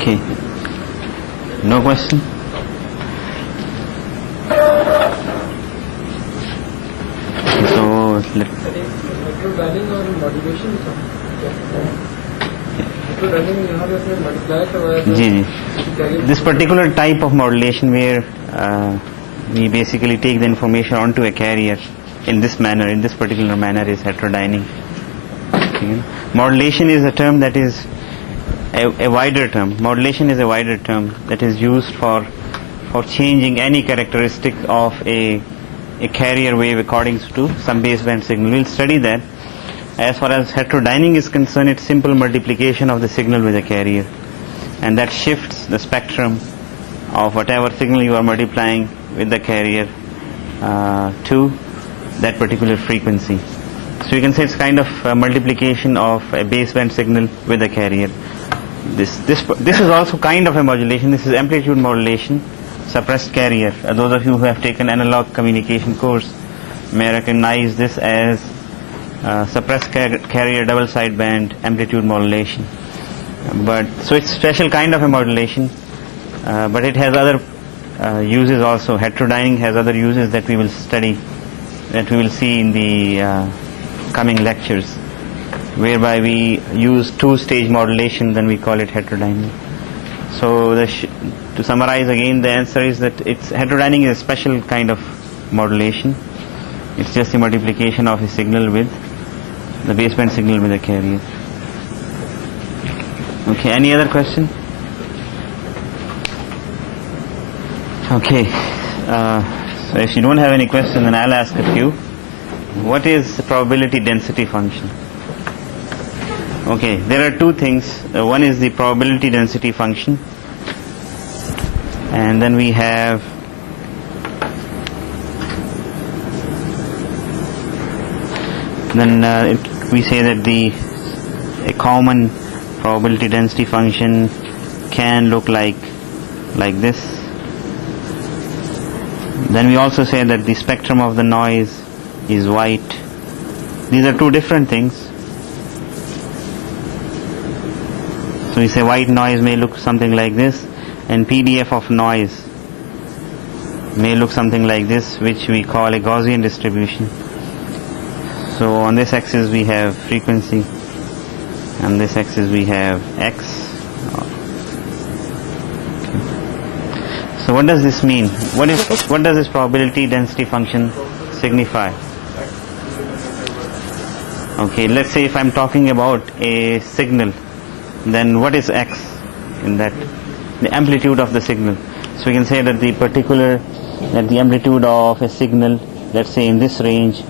Okay. No question? So let running or modulation this particular type of modulation where we basically take the information onto a carrier in this manner, in this particular manner, is heterodyning. Okay. Modulation is a term that is a wider term. Modulation is a wider term that is used for changing any characteristic of a carrier wave according to some baseband signal. We'll study that. As far as heterodyning is concerned, it's simple multiplication of the signal with a carrier, and that shifts the spectrum of whatever signal you are multiplying with the carrier to that particular frequency. So you can say it's kind of a multiplication of a baseband signal with a carrier. This is also kind of a modulation. This is amplitude modulation, suppressed carrier. Those of you who have taken analog communication course may recognize this as suppressed carrier double sideband amplitude modulation. But so it's special kind of a modulation, but it has other uses also. Heterodyning has other uses that we will study, that we will see in the coming lectures, whereby we use two-stage modulation, then we call it heterodyning. So to summarize again, the answer is that heterodyning is a special kind of modulation. It's just a multiplication of a signal with the baseband signal with a carrier. Okay, any other question? Okay, so if you don't have any question, then I'll ask a few. What is the probability density function? Okay, there are two things. One is the probability density function, and then we have we say that a common probability density function can look like this. Then we also say that the spectrum of the noise is white. These are two different things. So we say white noise may look something like this, and PDF of noise may look something like this, which we call a Gaussian distribution. So on this axis we have frequency, and this axis we have x. Okay. So what does this mean? What does this probability density function signify? Okay, let's say if I'm talking about a signal, then what is x in that? The amplitude of the signal. So we can say that the amplitude of a signal, let's say in this range,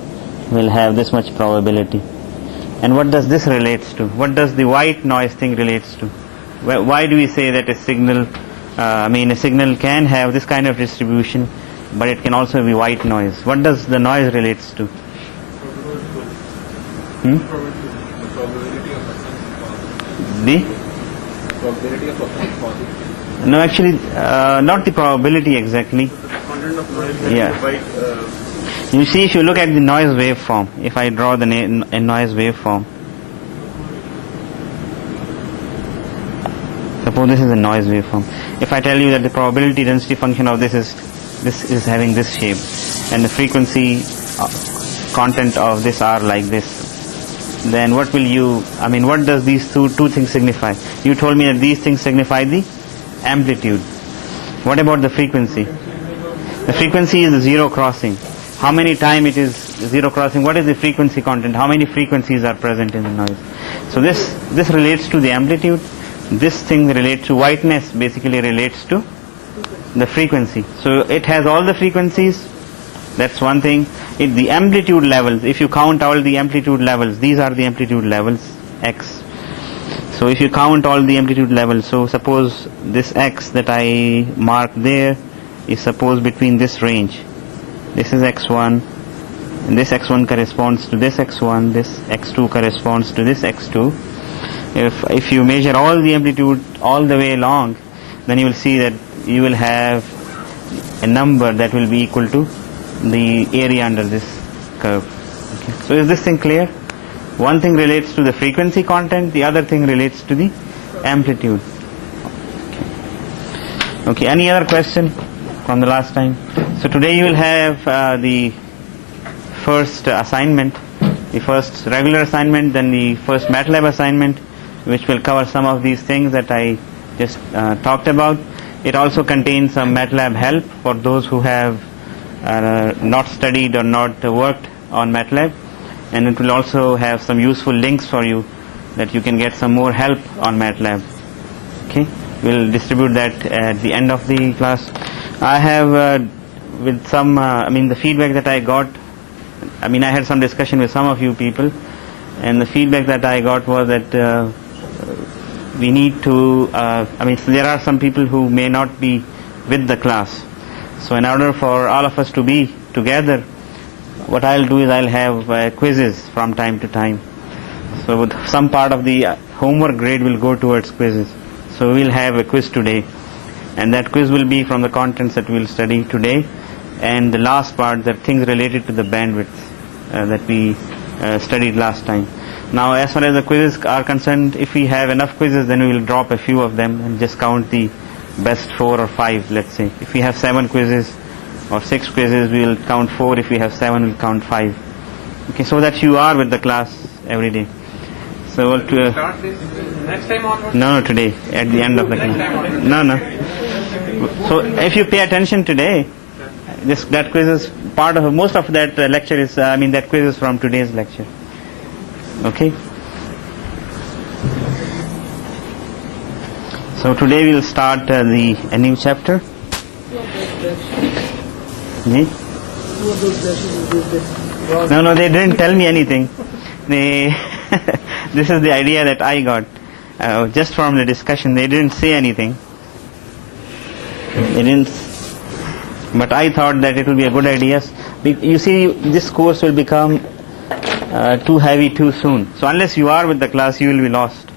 will have this much probability. And what does this relates to? What does the white noise thing relates to? Why do we say that a signal can have this kind of distribution, but it can also be white noise? What does the noise relates to? The probability of possible. No, actually, not the probability exactly. Content of noise. Yeah. You see, if you look at the noise waveform, if I draw a noise waveform, suppose this is a noise waveform. If I tell you that the probability density function of this is having this shape, and the frequency content of this are like this, then what does these two things signify? You told me that these things signify the amplitude. What about the frequency? The frequency is the zero crossing. How many times it is zero crossing? What is the frequency content? How many frequencies are present in the noise? So this relates to the amplitude. This thing relates to whiteness, basically relates to the frequency. So it has all the frequencies. That's one thing. The amplitude levels, if you count all the amplitude levels, these are the amplitude levels, x. So if you count all the amplitude levels, so suppose this x that I marked there is suppose between this range. This is x1, and this x1 corresponds to this x1, this x2 corresponds to this x2. If you measure all the amplitude all the way along, then you will see that you will have a number that will be equal to the area under this curve. Okay. So is this thing clear? One thing relates to the frequency content, the other thing relates to the amplitude. Okay, any other question from the last time? So today you will have the first assignment, the first regular assignment, then the first MATLAB assignment, which will cover some of these things that I just talked about. It also contains some MATLAB help for those who have not studied or not worked on MATLAB, and it will also have some useful links for you that you can get some more help on MATLAB. Okay, we'll distribute that at the end of the class. I have with some the feedback that I got, I had some discussion with some of you people, and the feedback that I got was that we need to there are some people who may not be with the class. So in order for all of us to be together, what I'll do is I'll have quizzes from time to time. So with some part of the homework grade will go towards quizzes. So we'll have a quiz today, and that quiz will be from the contents that we'll study today, and the last part, the things related to the bandwidth that we studied last time. Now as far as the quizzes are concerned, if we have enough quizzes, then we will drop a few of them and just count the best 4 or 5, let's say. If we have 7 quizzes or 6 quizzes, we will count 4. If we have 7, we'll count 5. Okay, so that you are with the class every day. So we'll Start this next time onwards? no, today, at the end of the class. No. So if you pay attention today, that quiz is part of, most of that lecture is, that quiz is from today's lecture. Okay. So today we will start a new chapter. No, they didn't tell me anything. This is the idea that I got just from the discussion. They didn't say anything. But I thought that it would be a good idea. You see, this course will become too heavy too soon. So unless you are with the class, you will be lost.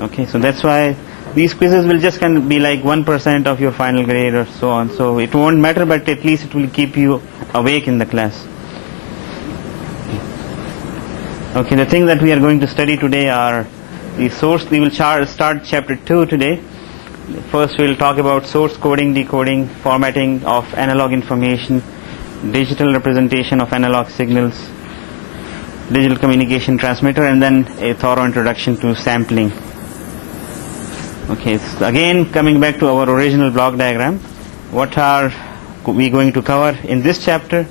Okay, so that's why these quizzes will just kind of be like 1% of your final grade or so on. So it won't matter, but at least it will keep you awake in the class. Okay, the things that we are going to study today are the source. We will start chapter 2 today. First we will talk about source coding, decoding, formatting of analog information, digital representation of analog signals, digital communication transmitter, and then a thorough introduction to sampling. Okay, so again coming back to our original block diagram, what are we going to cover in this chapter?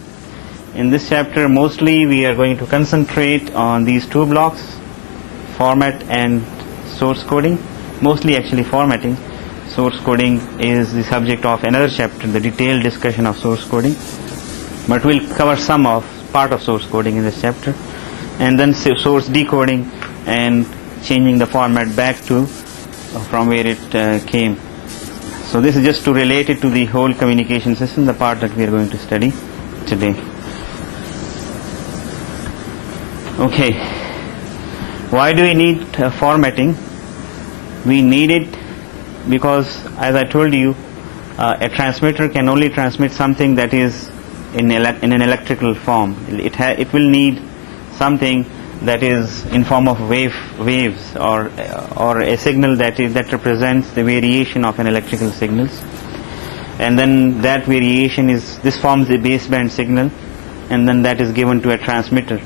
In this chapter, mostly we are going to concentrate on these two blocks, format and source coding. Mostly actually formatting. Source coding is the subject of another chapter, the detailed discussion of source coding. But we'll cover some of part of source coding in this chapter. And then source decoding and changing the format back to from where it came. So this is just to relate it to the whole communication system, the part that we are going to study today. Okay, why do we need formatting? We need it because, as I told you, a transmitter can only transmit something that is in an electrical form. It will need something that is in form of waves or a signal that represents the variation of an electrical signals, and then that variation forms a baseband signal, and then that is given to a transmitter.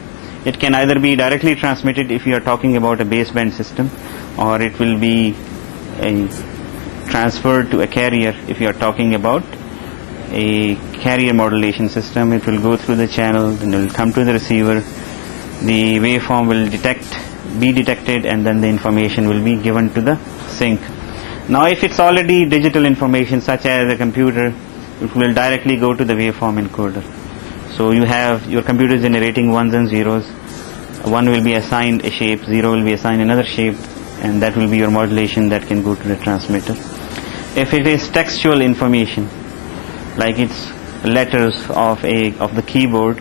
It can either be directly transmitted if you are talking about a baseband system, or it will be transferred to a carrier if you are talking about a carrier modulation system. It will go through the channel, then it will come to the receiver. The waveform will be detected, and then the information will be given to the sink. Now if it's already digital information such as a computer, it will directly go to the waveform encoder. So you have your computer generating ones and zeros. One will be assigned a shape, 0 will be assigned another shape, and that will be your modulation that can go to the transmitter. If it is textual information, like it's letters of the keyboard,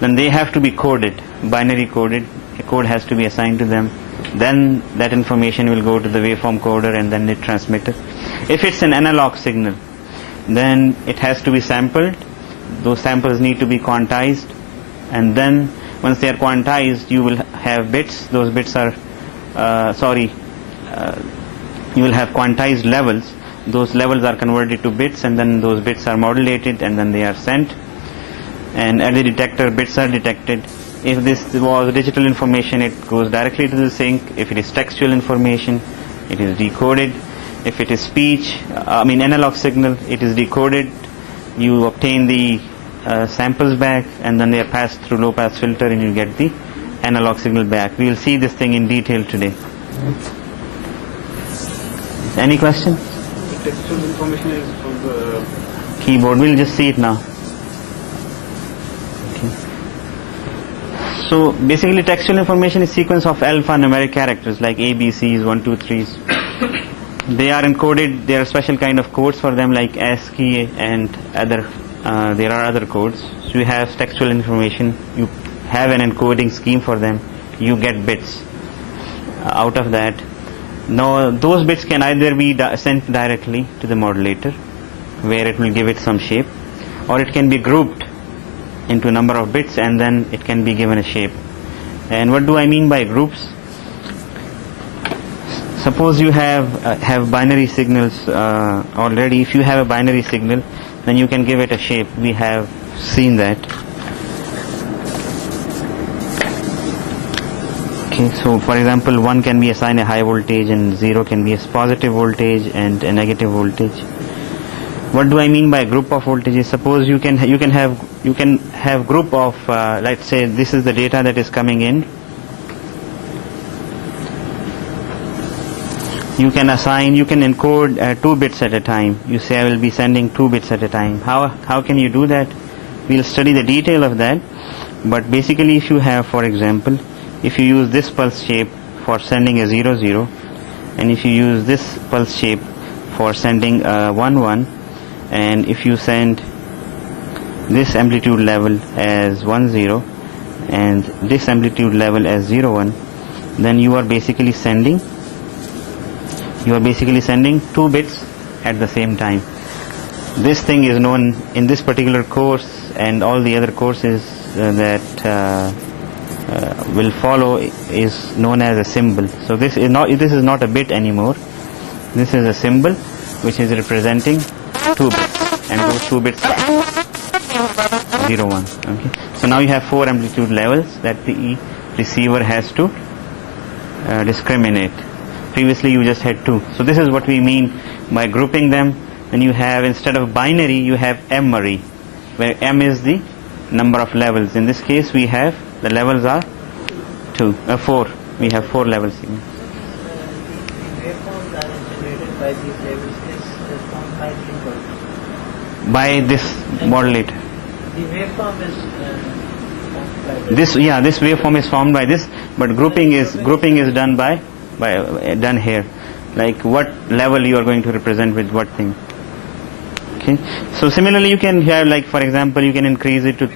then they have to be coded, binary coded. A code has to be assigned to them. Then that information will go to the waveform coder and then the transmitter. If it's an analog signal, then it has to be sampled. Those samples need to be quantized, and then once they are quantized, you will have bits. Those bits are you will have quantized levels, those levels are converted to bits, and then those bits are modulated, and then they are sent. And at the detector, bits are detected. If this was digital information, it goes directly to the sink. If it is textual information, it is decoded. If it is speech, analog signal, it is decoded. You obtain the samples back, and then they are passed through low pass filter, and you get the analog signal back. We will see this thing in detail today. Any question? The textual information is from the Keyboard. We'll just see it now. Okay. So basically, textual information is sequence of alphanumeric characters like A, B, C's, 1, 2, 3's. They are encoded. There are special kind of codes for them like ASCII and other. There are other codes. So you have textual information. You have an encoding scheme for them. You get bits out of that. Now those bits can either be sent directly to the modulator, where it will give it some shape, or it can be grouped into a number of bits, and then it can be given a shape. And what do I mean by groups? Suppose you have binary signals already. If you have a binary signal, then you can give it a shape. We have seen that. Okay, so for example, 1 can be assigned a high voltage, and 0 can be a positive voltage and a negative voltage. What do I mean by group of voltages? Suppose you can have group of let's say this is the data that is coming in. You can encode 2 bits at a time. You say I will be sending 2 bits at a time. How can you do that? We'll study the detail of that. But basically, if you have, for example, if you use this pulse shape for sending a 0, 0, and if you use this pulse shape for sending a 1, 1, and if you send this amplitude level as 1, 0, and this amplitude level as 0, 1, then you are basically sending 2 bits at the same time. This thing is known in this particular course and all the other courses that will follow is known as a symbol. So this is not a bit anymore. This is a symbol which is representing 2 bits, and those 2 bits are 0, 1. Okay. So now you have 4 amplitude levels that the receiver has to discriminate. Previously you just had 2. So this is what we mean by grouping them. And you have, instead of binary, you have m-ary, where m is the number of levels. In this case we have, the levels are 4. We have 4 levels. The waveforms that are generated by these levels is formed by the input. By this modulator. The waveform is formed by This waveform is formed by this, but grouping is done done here, like what level you are going to represent with what thing. Okay. So similarly, you can have, like for example, you can increase it to. K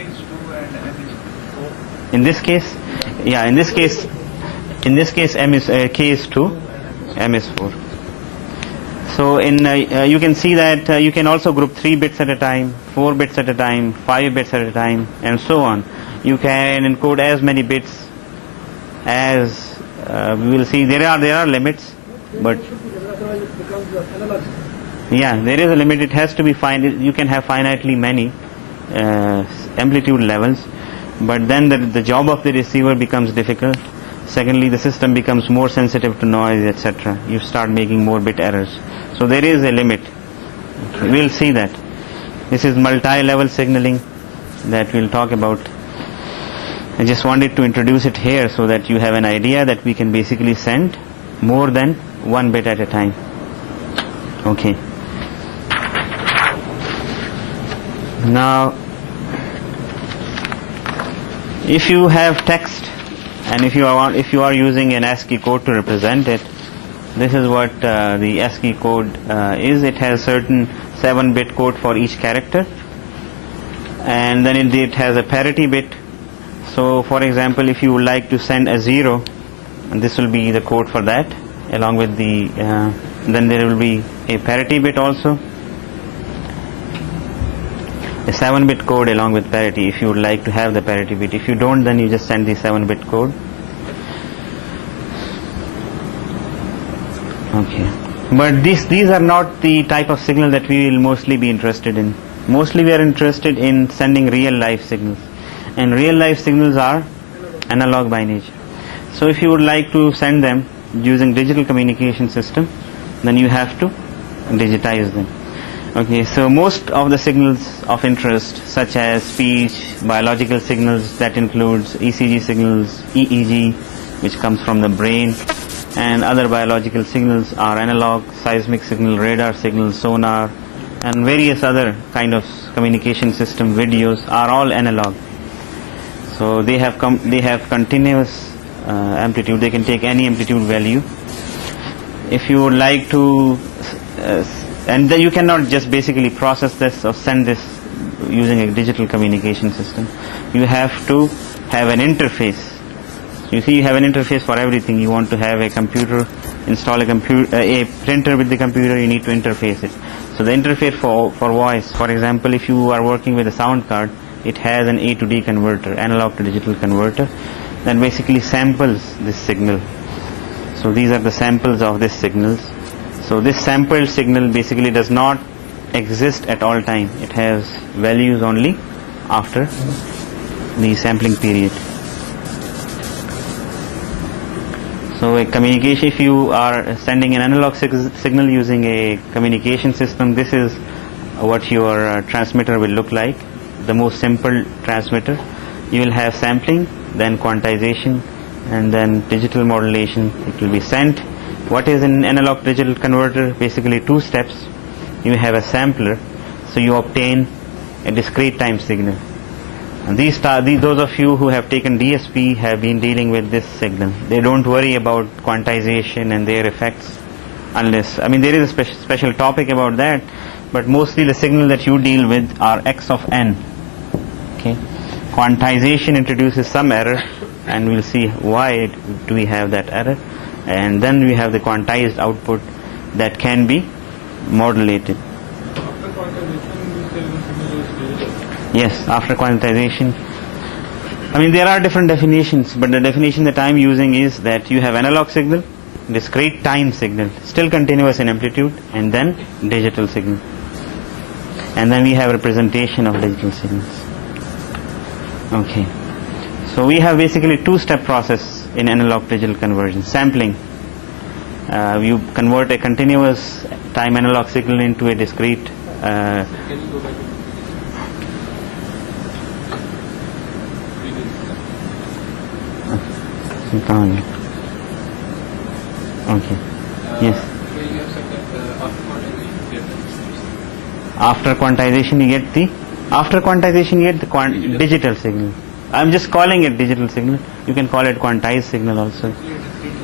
is 2 and M is 4. In this case, K is 2, M is 4. So you can see that you can also group 3 bits at a time, 4 bits at a time, 5 bits at a time, and so on. You can encode as many bits as we will see. There are limits, but there is a limit. It has to be finite. You can have finitely many amplitude levels, but then the job of the receiver becomes difficult. Secondly, the system becomes more sensitive to noise, etc. You start making more bit errors. So there is a limit. We'll see that. This is multi-level signaling that we'll talk about. I just wanted to introduce it here so that you have an idea that we can basically send more than 1 bit at a time. Okay. Now, if you have text and if you are using an ASCII code to represent it, this is what the ASCII code is. It has certain 7-bit code for each character, and then it has a parity bit. So for example, if you would like to send a 0, and this will be the code for that, along with the then there will be a parity bit also, a 7-bit code along with parity if you would like to have the parity bit. If you don't, then you just send the 7-bit code. Okay. But these are not the type of signal that we will mostly be interested in. Mostly we are interested in sending real life signals, and real life signals are analog by nature. So if you would like to send them using digital communication system, then you have to digitize them. Okay, so most of the signals of interest, such as speech, biological signals, that includes ECG signals, EEG, which comes from the brain, and other biological signals are analog, seismic signal, radar signal, sonar, and various other kind of communication system videos are all analog. So they have continuous amplitude. They can take any amplitude value. If you would like to and then you cannot just basically process this or send this using a digital communication system. You have to have an interface. You see, you have an interface for everything. You want to have a computer, install a printer with the computer, you need to interface it. So the interface for voice, for example, if you are working with a sound card, it has an A to D converter, analog to digital converter, that basically samples this signal. So these are the samples of this signals. So this sampled signal basically does not exist at all time. It has values only after the sampling period. So a communication, if you are sending an analog signal using a communication system, this is what your transmitter will look like. The most simple transmitter. You will have sampling, then quantization, and then digital modulation. It will be sent. What is an analog digital converter? Basically two steps. You have a sampler, so you obtain a discrete time signal. And those of you who have taken DSP have been dealing with this signal. They don't worry about quantization and their effects, unless, I mean, there is a special topic about that, but mostly the signal that you deal with are x of n. Okay, quantization introduces some error, and we'll see why do we have that error. And then we have the quantized output that can be modulated. After quantization, you say the signal is digital. Yes, after quantization. I mean, there are different definitions, but the definition that I'm using is that you have analog signal, discrete time signal, still continuous in amplitude, and then digital signal. And then we have representation of digital signals. Okay. So we have basically two-step process in analog digital conversion. Sampling. You convert a continuous time analog signal into a discrete. Can you go back? Okay. Yes. You have said that After quantization you get the digital signal. I'm just calling it digital signal. You can call it quantized signal also.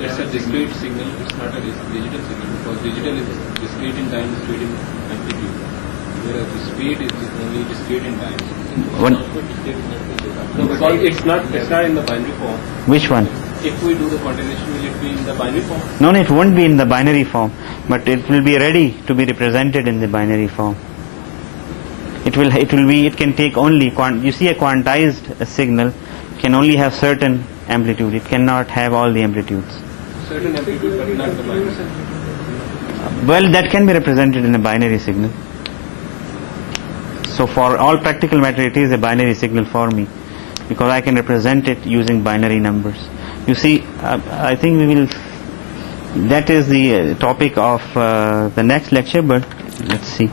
It's a discrete signal, it's not a digital signal, because digital is discrete in time, discrete in amplitude, whereas the speed is only discrete in time. No, because it's not in the binary form. Which one? If we do the quantization, will it be in the binary form? No, it won't be in the binary form, but it will be ready to be represented in the binary form. It can take only, you see, a quantized signal can only have certain amplitude. It cannot have all the amplitudes. Certain amplitude, but not the binary. Well, that can be represented in a binary signal. So for all practical matter, it is a binary signal for me, because I can represent it using binary numbers. You see, I think that is the topic of the next lecture, but let's see.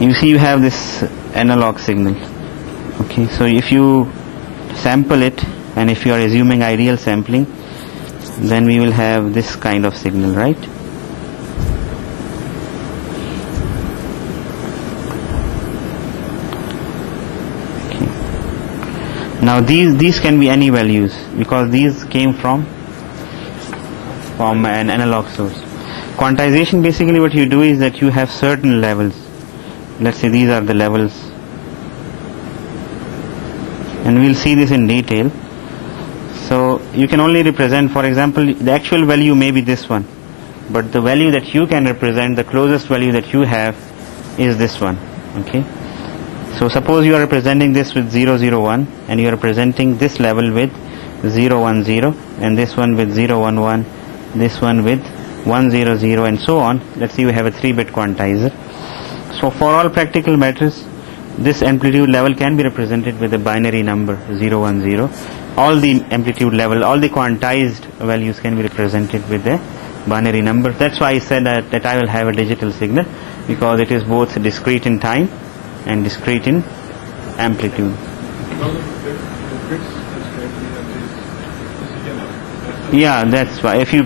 You see, you have this analog signal. Okay, so if you sample it, and if you are assuming ideal sampling, then we will have this kind of signal, right? Okay. Now these can be any values, because these came from an analog source. Quantization, basically what you do is that you have certain levels. Let's say these are the levels, and we'll see this in detail. So you can only represent, for example, the actual value may be this one, but the value that you can represent, the closest value that you have, is this one. Okay, so suppose you are representing this with 001, and you are representing this level with 010, and this one with 011, this one with 100 and so on. Let's say you have a 3-bit quantizer. So for all practical matters, this amplitude level can be represented with a binary number 010. All the amplitude level, all the quantized values can be represented with a binary number. That's why I said that I will have a digital signal, because it is both discrete in time and discrete in amplitude. Because of the bits slightly that is Yeah, that's why. If you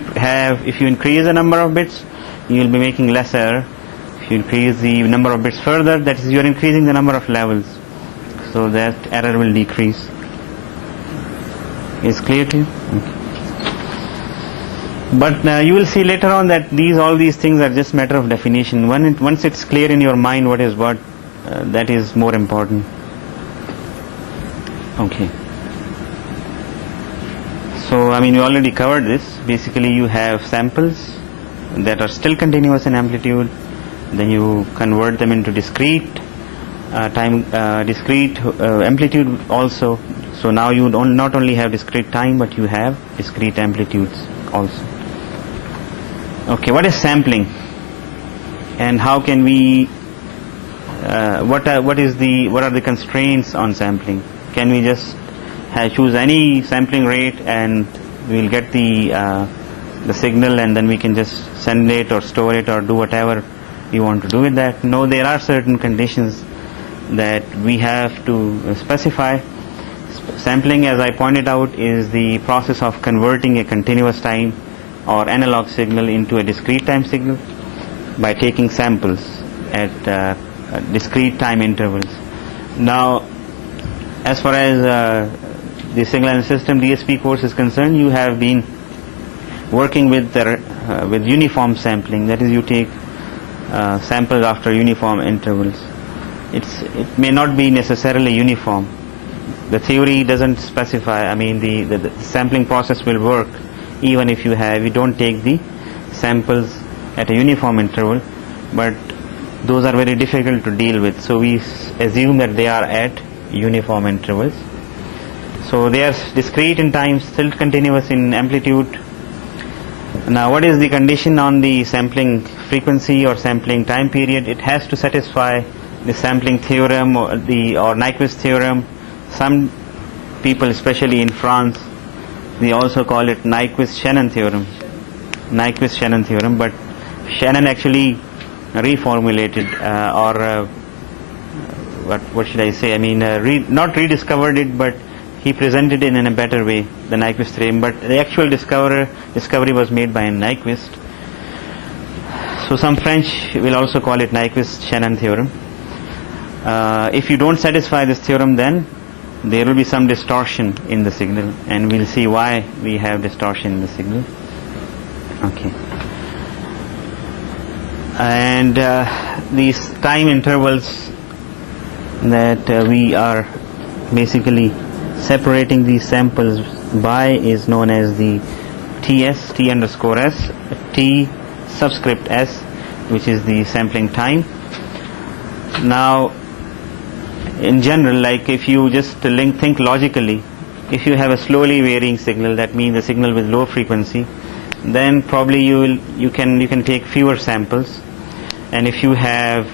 increase the number of bits, you will be making less error. If you increase the number of bits further, that is, you are increasing the number of levels, so that error will decrease. Is clear to you? Okay. But you will see later on that all these things are just matter of definition. Once it's clear in your mind what is what, that is more important. Okay. So, I mean, we already covered this. Basically, you have samples that are still continuous in amplitude. Then you convert them into discrete amplitude also. So now you not only have discrete time, but you have discrete amplitudes also. Okay, what is sampling, and how can we? What are the constraints on sampling? Can we just choose any sampling rate and we will get the signal, and then we can just send it or store it or do whatever we want to do with that? No, there are certain conditions that we have to specify. Sampling, as I pointed out, is the process of converting a continuous time or analog signal into a discrete time signal by taking samples at discrete time intervals. Now, as far as the signal and system DSP course is concerned, you have been working with uniform sampling. That is, you take samples after uniform intervals. It may not be necessarily uniform. The theory doesn't specify. I mean, the sampling process will work even if you don't take the samples at a uniform interval, but those are very difficult to deal with. So we assume that they are at uniform intervals. So they are discrete in time, still continuous in amplitude. Now, what is the condition on the sampling frequency or sampling time period? It has to satisfy the sampling theorem or Nyquist theorem. Some people, especially in France, they also call it Nyquist-Shannon theorem. Nyquist-Shannon theorem, but Shannon actually reformulated what should I say? I mean, not rediscovered it, but he presented it in a better way, the Nyquist theorem. But the actual discovery was made by Nyquist. So some French will also call it Nyquist-Shannon theorem. If you don't satisfy this theorem, then there will be some distortion in the signal, and we'll see why we have distortion in the signal. Okay. And these time intervals that we are basically separating these samples by is known as the TS, T underscore S, T subscript S, which is the sampling time. Now, in general, like if you just think logically, if you have a slowly varying signal, that means a signal with low frequency, then probably you can take fewer samples. And if you have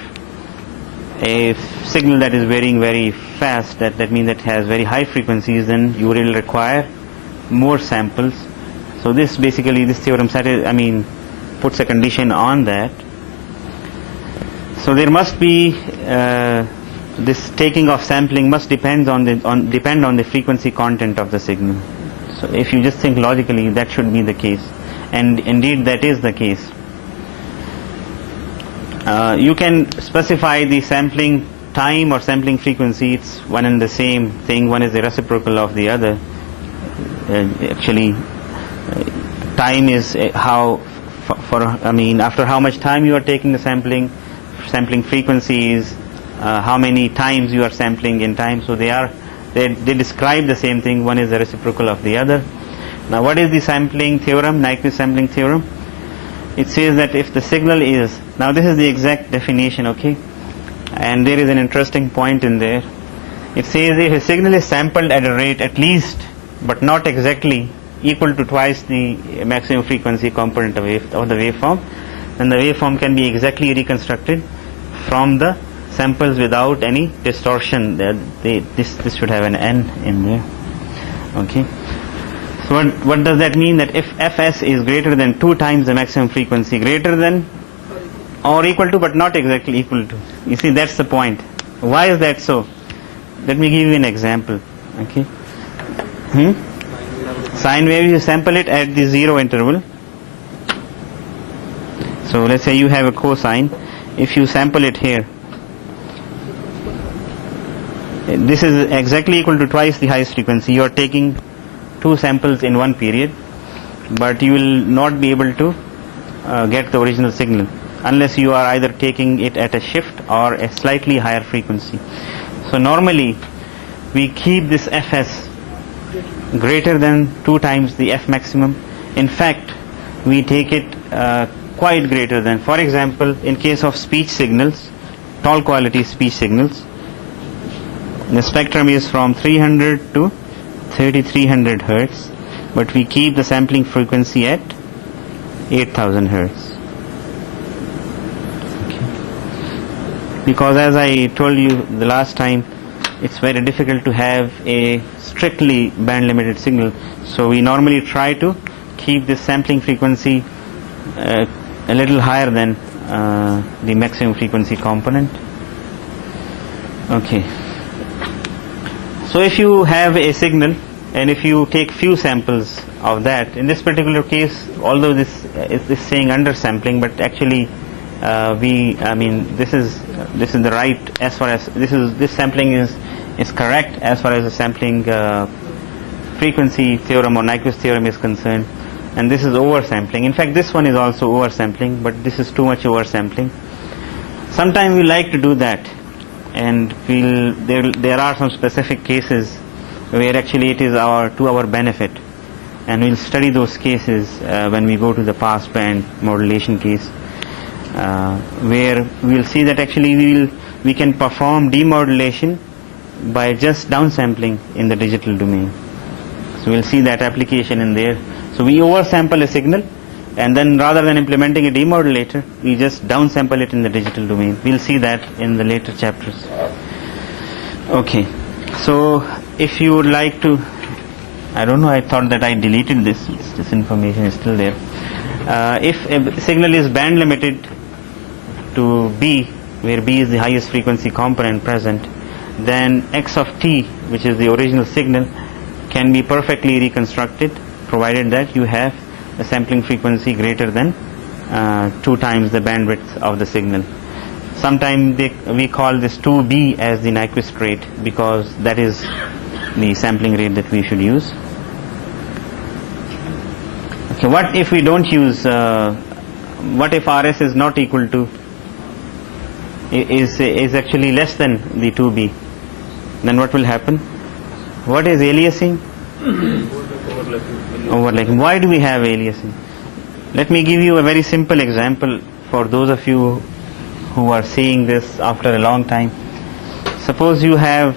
a signal that is varying very fast, that means that has very high frequencies, then you will require more samples. So this theorem puts a condition on that. So there must be this taking of sampling must depend on the frequency content of the signal. So if you just think logically, that should be the case, and indeed that is the case. You can specify the sampling time or sampling frequency. It's one and the same thing. One is the reciprocal of the other. Time is after how much time you are taking the sampling. Sampling frequency is how many times you are sampling in time. So they describe the same thing. One is the reciprocal of the other. Now, what is the sampling theorem, Nyquist sampling theorem? It says that if the signal is, now this is the exact definition, okay, and there is an interesting point in there. It says if a signal is sampled at a rate at least, but not exactly, equal to twice the maximum frequency component of the waveform, then the waveform can be exactly reconstructed from the samples without any distortion. This should have an n in there. Okay. So what does that mean? That if fs is greater than 2 times the maximum frequency, greater than or equal to but not exactly equal to. You see, that's the point. Why is that so? Let me give you an example. Okay. Sine wave, you sample it at the 0 interval. So let's say you have a cosine. If you sample it here, this is exactly equal to twice the highest frequency. You are taking 2 samples in one period, but you will not be able to get the original signal unless you are either taking it at a shift or a slightly higher frequency. So normally we keep this fs greater than 2 times the f maximum. In fact, we take it quite greater than. For example, in case of speech signals, tall quality speech signals, the spectrum is from 300 to 3300 hertz, but we keep the sampling frequency at 8000 hertz. Okay. Because as I told you the last time, it's very difficult to have a strictly band limited signal, so we normally try to keep this sampling frequency a little higher than the maximum frequency component. Okay. So if you have a signal and if you take few samples of that, in this particular case, although this is saying undersampling, but actually this is the right, as far as this sampling is correct as far as the sampling frequency theorem or Nyquist theorem is concerned, and this is oversampling. In fact, this one is also oversampling, but this is too much oversampling. Sometimes we like to do that, and there are some specific cases where actually it is to our benefit, and we'll study those cases when we go to the passband modulation case, where we'll see that actually we can perform demodulation by just downsampling in the digital domain. So we'll see that application in there. So we oversample a signal, and then rather than implementing a demodulator, we just downsample it in the digital domain. We'll see that in the later chapters. Okay. So if you would like to, I don't know, I thought that I deleted this information is still there. If a signal is band limited to B, where B is the highest frequency component present, then x of t, which is the original signal, can be perfectly reconstructed, provided that you have a sampling frequency greater than 2 times the bandwidth of the signal. Sometimes we call this 2b as the Nyquist rate, because that is the sampling rate that we should use. Okay, what if we don't use, what if RS is not equal to, is actually less than the 2b? Then what will happen? What is aliasing? Overlapping. Why do we have aliasing? Let me give you a very simple example for those of you who are seeing this after a long time. Suppose you have,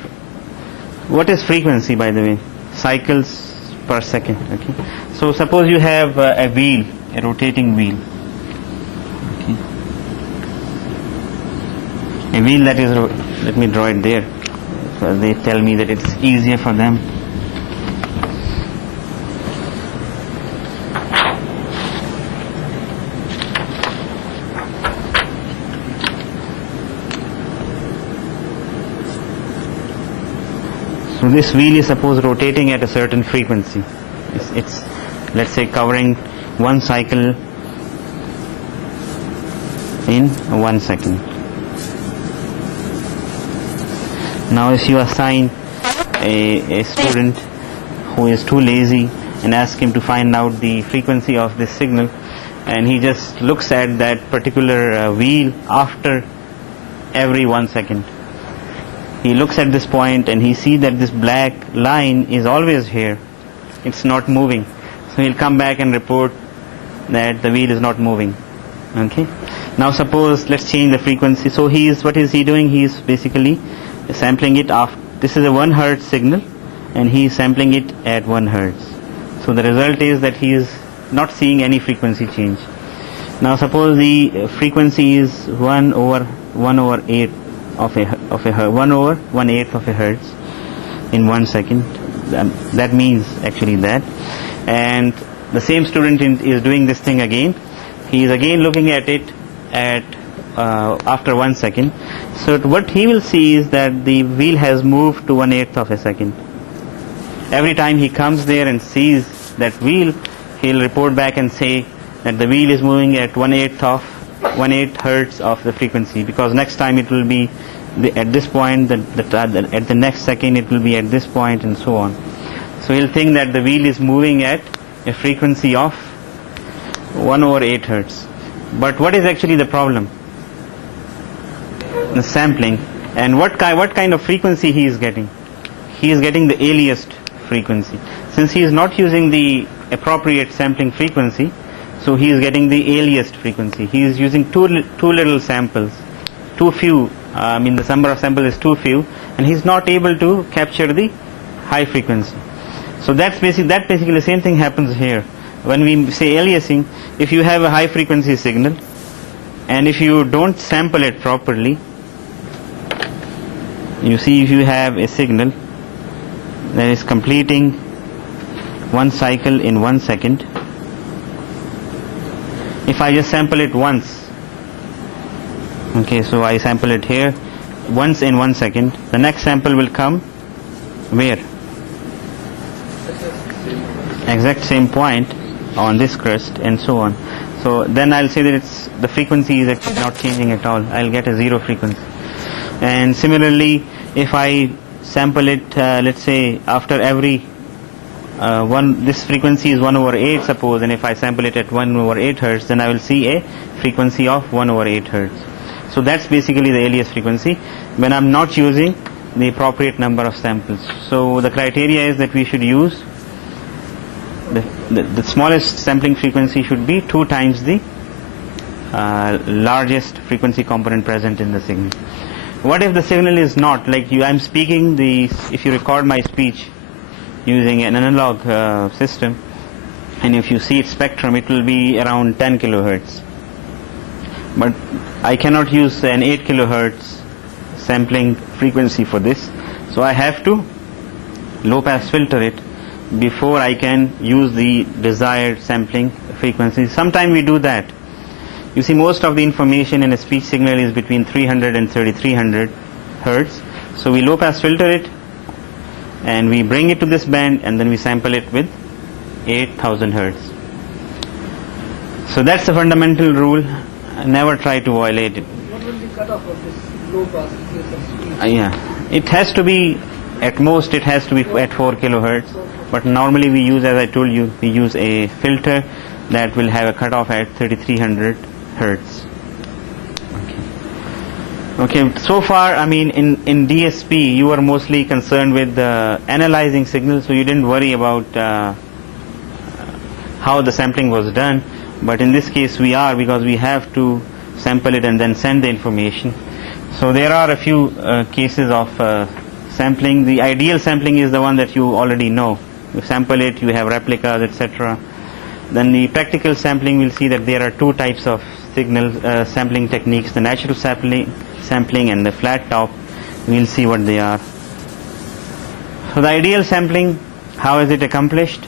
what is frequency, by the way? Cycles per second. Okay. So suppose you have a wheel, a rotating wheel. Okay. A wheel that is, let me draw it there. So they tell me that it's easier for them. So this wheel is suppose rotating at a certain frequency. It's let's say covering one cycle in 1 second. Now if you assign a student who is too lazy and ask him to find out the frequency of this signal, and he just looks at that particular wheel after every 1 second, he looks at this point and he sees that this black line is always here, it's not moving. So he'll come back and report that the wheel is not moving. Okay. Now suppose, let's change the frequency. So what is he doing? He is basically sampling it off. This is a 1 hertz signal, and he is sampling it at 1 hertz. So the result is that he is not seeing any frequency change. Now suppose the frequency is 1 over 8 of a 1 over 1/8 of a hertz in 1 second. That means actually that. And the same student is doing this thing again. He is again looking at it at after 1 second. So what he will see is that the wheel has moved to 1/8 of a second. Every time he comes there and sees that wheel, he'll report back and say that the wheel is moving at 1/8 hertz of the frequency, because next time it will be at this point, at the next second it will be at this point, and so on. So he'll think that the wheel is moving at a frequency of 1/8 hertz. But what is actually the problem? The sampling. And what kind of frequency he is getting? He is getting the aliased frequency. Since he is not using the appropriate sampling frequency, so he is getting the aliased frequency. He is using too little samples, too few. The number of samples is too few, and he is not able to capture the high frequency. So that's basically the same thing happens here. When we say aliasing, if you have a high frequency signal, and if you don't sample it properly, you see, if you have a signal that is completing one cycle in 1 second, if I just sample it once, okay, so I sample it here once in 1 second, the next sample will come where? Exact same point on this crest, and so on. So then I'll say that the frequency is actually not changing at all. I'll get a zero frequency. And similarly, if I sample it, let's say after every this frequency is 1/8, suppose, and if I sample it at 1/8 hertz, then I will see a frequency of 1/8 hertz. So that's basically the alias frequency when I'm not using the appropriate number of samples. So the criteria is that we should use the smallest sampling frequency should be 2 times the largest frequency component present in the signal. What if the signal is not, like I'm speaking, if you record my speech using an analog system, and if you see its spectrum, it will be around 10 kilohertz. But I cannot use an 8 kilohertz sampling frequency for this, so I have to low pass filter it before I can use the desired sampling frequency. Sometimes we do that. You see, most of the information in a speech signal is between 300 and 3300 hertz. So we low pass filter it, and we bring it to this band, and then we sample it with 8000 hertz. So that's the fundamental rule. Never try to violate it. What will be cut off of this low pass in case of speech? It has to be, at most it has to be at 4 kilohertz. But normally we use, as I told you, we use a filter that will have a cutoff at 3300 hertz. Okay, so far, in DSP, you were mostly concerned with analyzing signals, so you didn't worry about how the sampling was done. But in this case, we are, because we have to sample it and then send the information. So there are a few cases of sampling. The ideal sampling is the one that you already know. You sample it, you have replicas, etc. Then the practical sampling, we'll see that there are 2 types of signal sampling techniques: the natural sampling and the flat top. We'll see what they are. So the ideal sampling, how is it accomplished?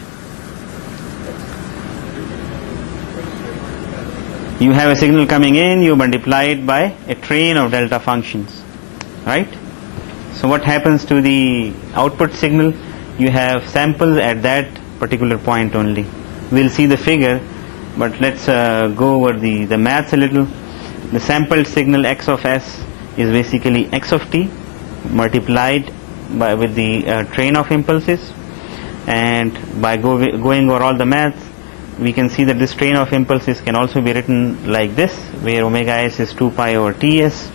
You have a signal coming in, you multiply it by a train of delta functions, right? So what happens to the output signal? You have samples at that particular point only. We'll see the figure, but let's go over the maths a little. The sampled signal x of s is basically x of t multiplied with the train of impulses, and by going over all the maths, we can see that this train of impulses can also be written like this, where omega s is 2 pi over ts.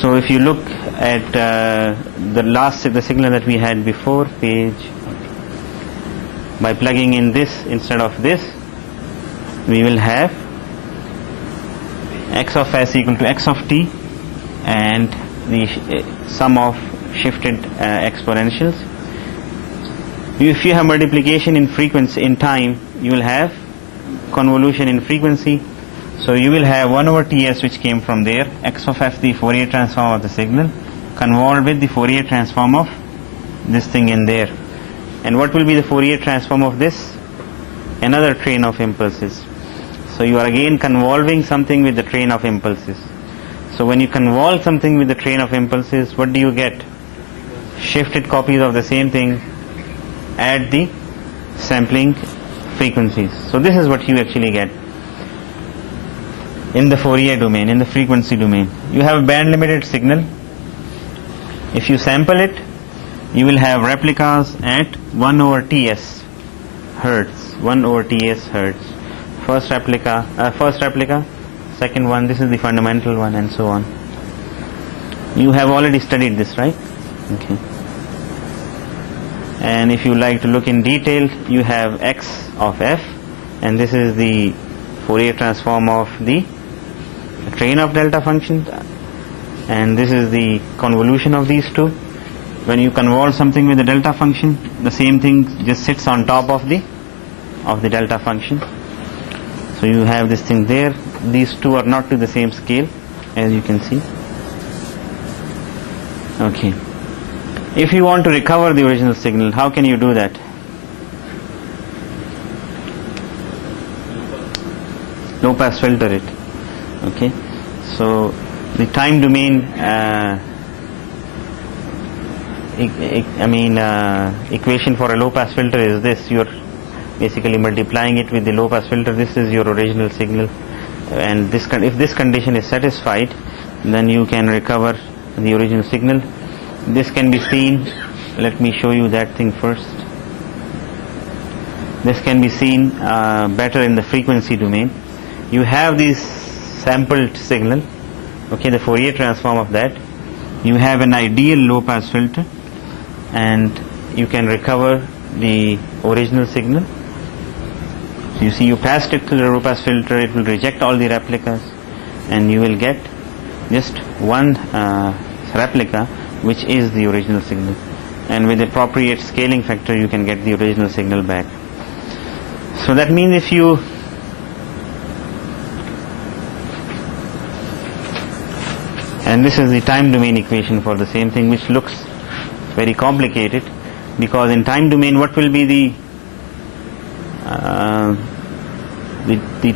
So if you look at the signal that we had before, page, by plugging in this instead of this, we will have x of s equal to x of t, and the sum of shifted exponentials. If you have multiplication in frequency in time, you will have convolution in frequency. So you will have 1 over Ts, which came from there, x of f, the Fourier transform of the signal, convolved with the Fourier transform of this thing in there. And what will be the Fourier transform of this? Another train of impulses. So you are again convolving something with the train of impulses. So when you convolve something with the train of impulses, what do you get? Shifted copies of the same thing at the sampling frequencies. So this is what you actually get in the Fourier domain, in the frequency domain. You have a band limited signal. If you sample it, you will have replicas at 1 over Ts hertz, 1 over Ts hertz. First replica, second one, this is the fundamental one, and so on. You have already studied this, right? Okay. And if you like to look in detail, you have x of f, and this is the Fourier transform of the train of delta functions, and this is the convolution of these two. When you convolve something with the delta function, the same thing just sits on top of the delta function. So you have this thing there. These two are not to the same scale, as you can see. Okay. If you want to recover the original signal, how can you do that? Low pass filter it. Okay. So the time domain equation for a low pass filter is this. You are basically multiplying it with the low pass filter. This is your original signal, and if this condition is satisfied, then you can recover the original signal. This can be seen, let me show you that thing first. This can be seen better in the frequency domain. You have this sampled signal, okay, the Fourier transform of that. You have an ideal low pass filter, and you can recover the original signal. So you see, you passed it to the low pass filter, it will reject all the replicas, and you will get just one replica, which is the original signal. And with appropriate scaling factor, you can get the original signal back. So that means if you and this is the time domain equation for the same thing, which looks very complicated, because in time domain, what will be the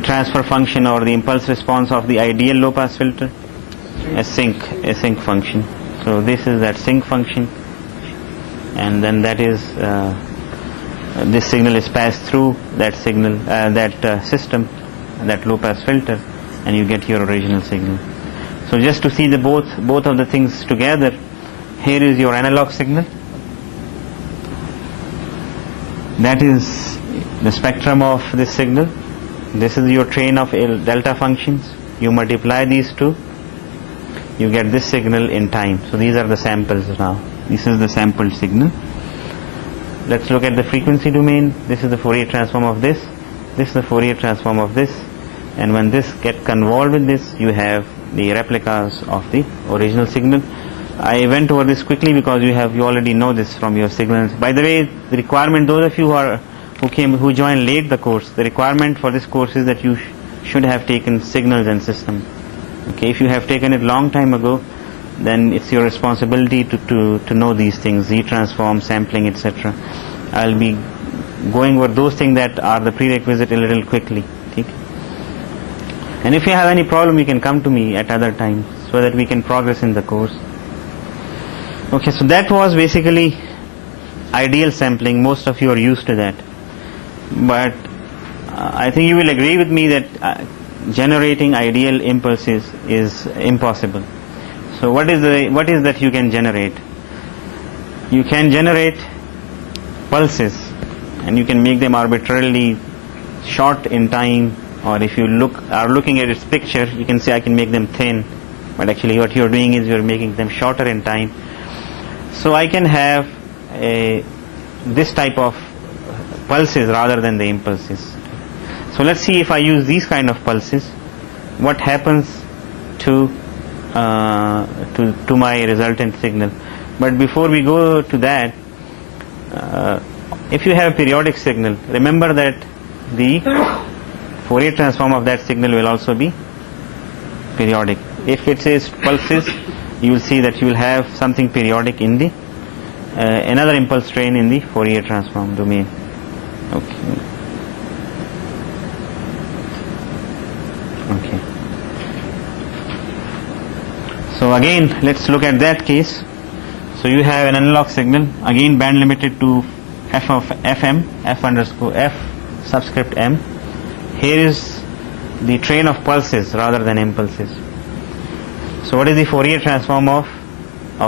transfer function or the impulse response of the ideal low pass filter? A sinc function. So this is that sinc function, and then that is this signal is passed through that signal, system, that low pass filter, and you get your original signal. So just to see the both of the things together, here is your analog signal. That is the spectrum of this signal. This is your train of delta functions. You multiply these two, you get this signal in time. So these are the samples now. This is the sampled signal. Let's look at the frequency domain. This is the Fourier transform of this. This is the Fourier transform of this. And when this get convolved with this, you have the replicas of the original signal. I went over this quickly because you already know this from your signals. By the way, the requirement, those of you who joined late the course, the requirement for this course is that you should have taken signals and system. Okay, if you have taken it long time ago, then it's your responsibility to know these things, Z transform, sampling, etc. I'll be going over those things that are the prerequisite a little quickly. Okay? And if you have any problem, you can come to me at other times so that we can progress in the course. Okay, so that was basically ideal sampling. Most of you are used to that. But I think you will agree with me that generating ideal impulses is impossible. So what is that you can generate? You can generate pulses, and you can make them arbitrarily short in time, or if you are looking at its picture, you can say I can make them thin, but actually what you're doing is you're making them shorter in time. So I can have this type of pulses rather than the impulses. So let's see, if I use these kind of pulses, what happens to my resultant signal. But before we go to that, if you have a periodic signal, remember that the Fourier transform of that signal will also be periodic. If it is pulses, you will see that you will have something periodic in the another impulse train in the Fourier transform domain. Okay. Okay. So again, let's look at that case. So you have an analog signal, again band limited to f of fm, f underscore f subscript m. Here is the train of pulses rather than impulses. So what is the Fourier transform of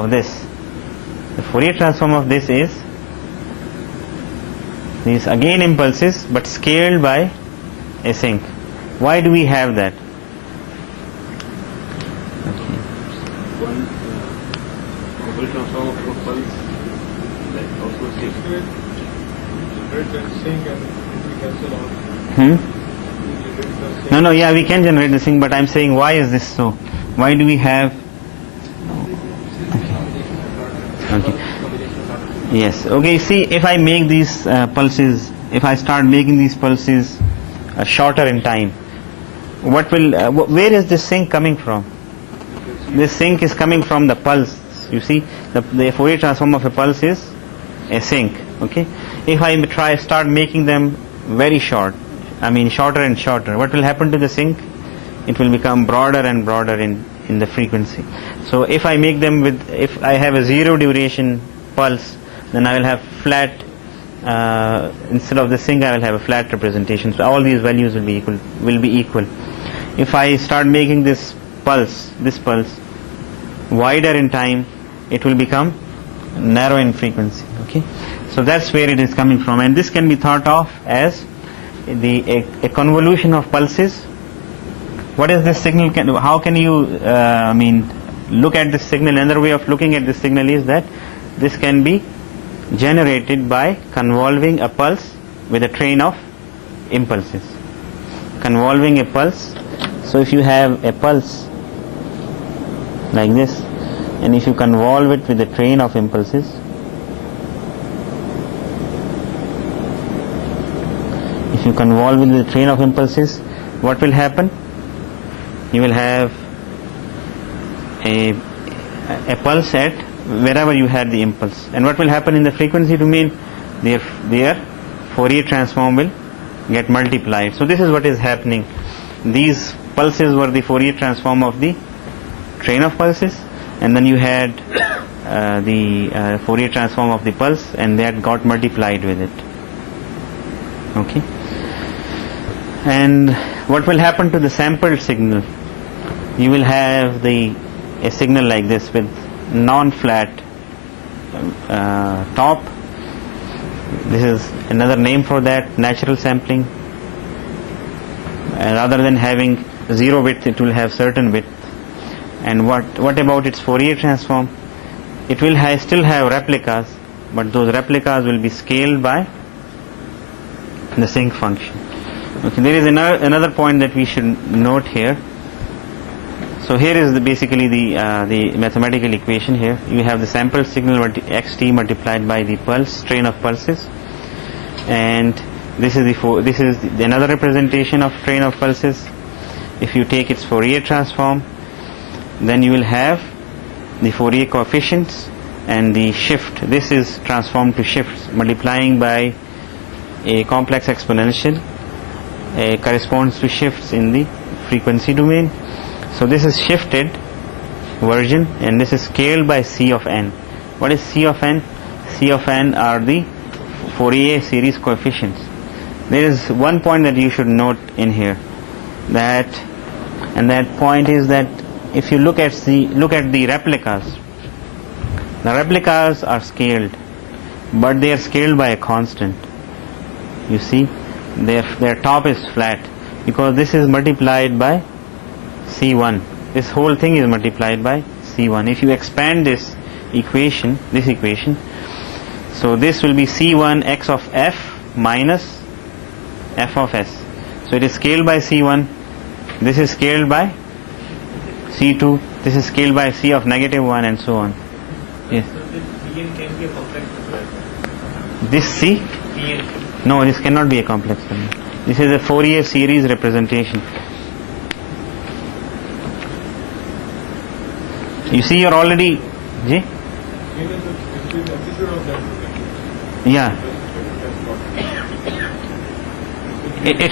this? The Fourier transform of this is these again impulses but scaled by a sink. Why do we have that? Okay. One Fourier transform of a pulse that also takes Generate that sync and we cancel out. Hmm? We generate the sync. No, yeah, we can generate this thing, but I'm saying why is this so? Why do we have? Okay. Yes. Okay. See, if I make these pulses, if I start making these pulses shorter in time, what will? Where is this sync coming from? This sync is coming from the pulse. You see, the Fourier transform of a pulse is a sync. Okay. If I start making them very short, I mean shorter and shorter, what will happen to the sync? It will become broader and broader in the frequency. So if I make them if I have a zero duration pulse, then I will have flat, instead of the sync I will have a flat representation. So all these values will be equal. If I start making this pulse wider in time, it will become narrow in frequency. Okay, so that's where it is coming from, and this can be thought of as a convolution of pulses. What is this signal? How can you look at this signal? Another way of looking at this signal is that this can be generated by convolving a pulse with a train of impulses. Convolving a pulse. So if you have a pulse like this, and if you convolve it with a train of impulses, what will happen? You will have a pulse at wherever you had the impulse, and what will happen in the frequency domain? Their Fourier transform will get multiplied. So this is what is happening. These pulses were the Fourier transform of the train of pulses, and then you had the Fourier transform of the pulse, and that got multiplied with it. Okay. And what will happen to the sampled signal? You will have a signal like this with non-flat top. This is another name for that, natural sampling. Rather than having zero width, it will have certain width. And what about its Fourier transform? It will still have replicas, but those replicas will be scaled by the sinc function. Okay, there is another point that we should note here. So here is basically the mathematical equation. Here you have the sample signal xt multiplied by the pulse train of pulses, and this is another representation of train of pulses. If you take its Fourier transform, then you will have the Fourier coefficients and the shift. This is transformed to shifts, multiplying by a complex exponential corresponds to shifts in the frequency domain. So this is shifted version, and this is scaled by C of n. What is C of n? C of n are the Fourier series coefficients. There is one point that you should note in here, that point is that if you look at the replicas, the replicas are scaled, but they are scaled by a constant. You see, their top is flat because this is multiplied by C1. This whole thing is multiplied by C1. If you expand this equation, so this will be C1 x of f minus f of s. So it is scaled by C1. This is scaled by C2. This is scaled by C of -1, and so on. Yes. So this Bn can be a complex number. This C. No, this cannot be a complex number. This is a Fourier series representation. You see, you're already, Ji? Yeah. It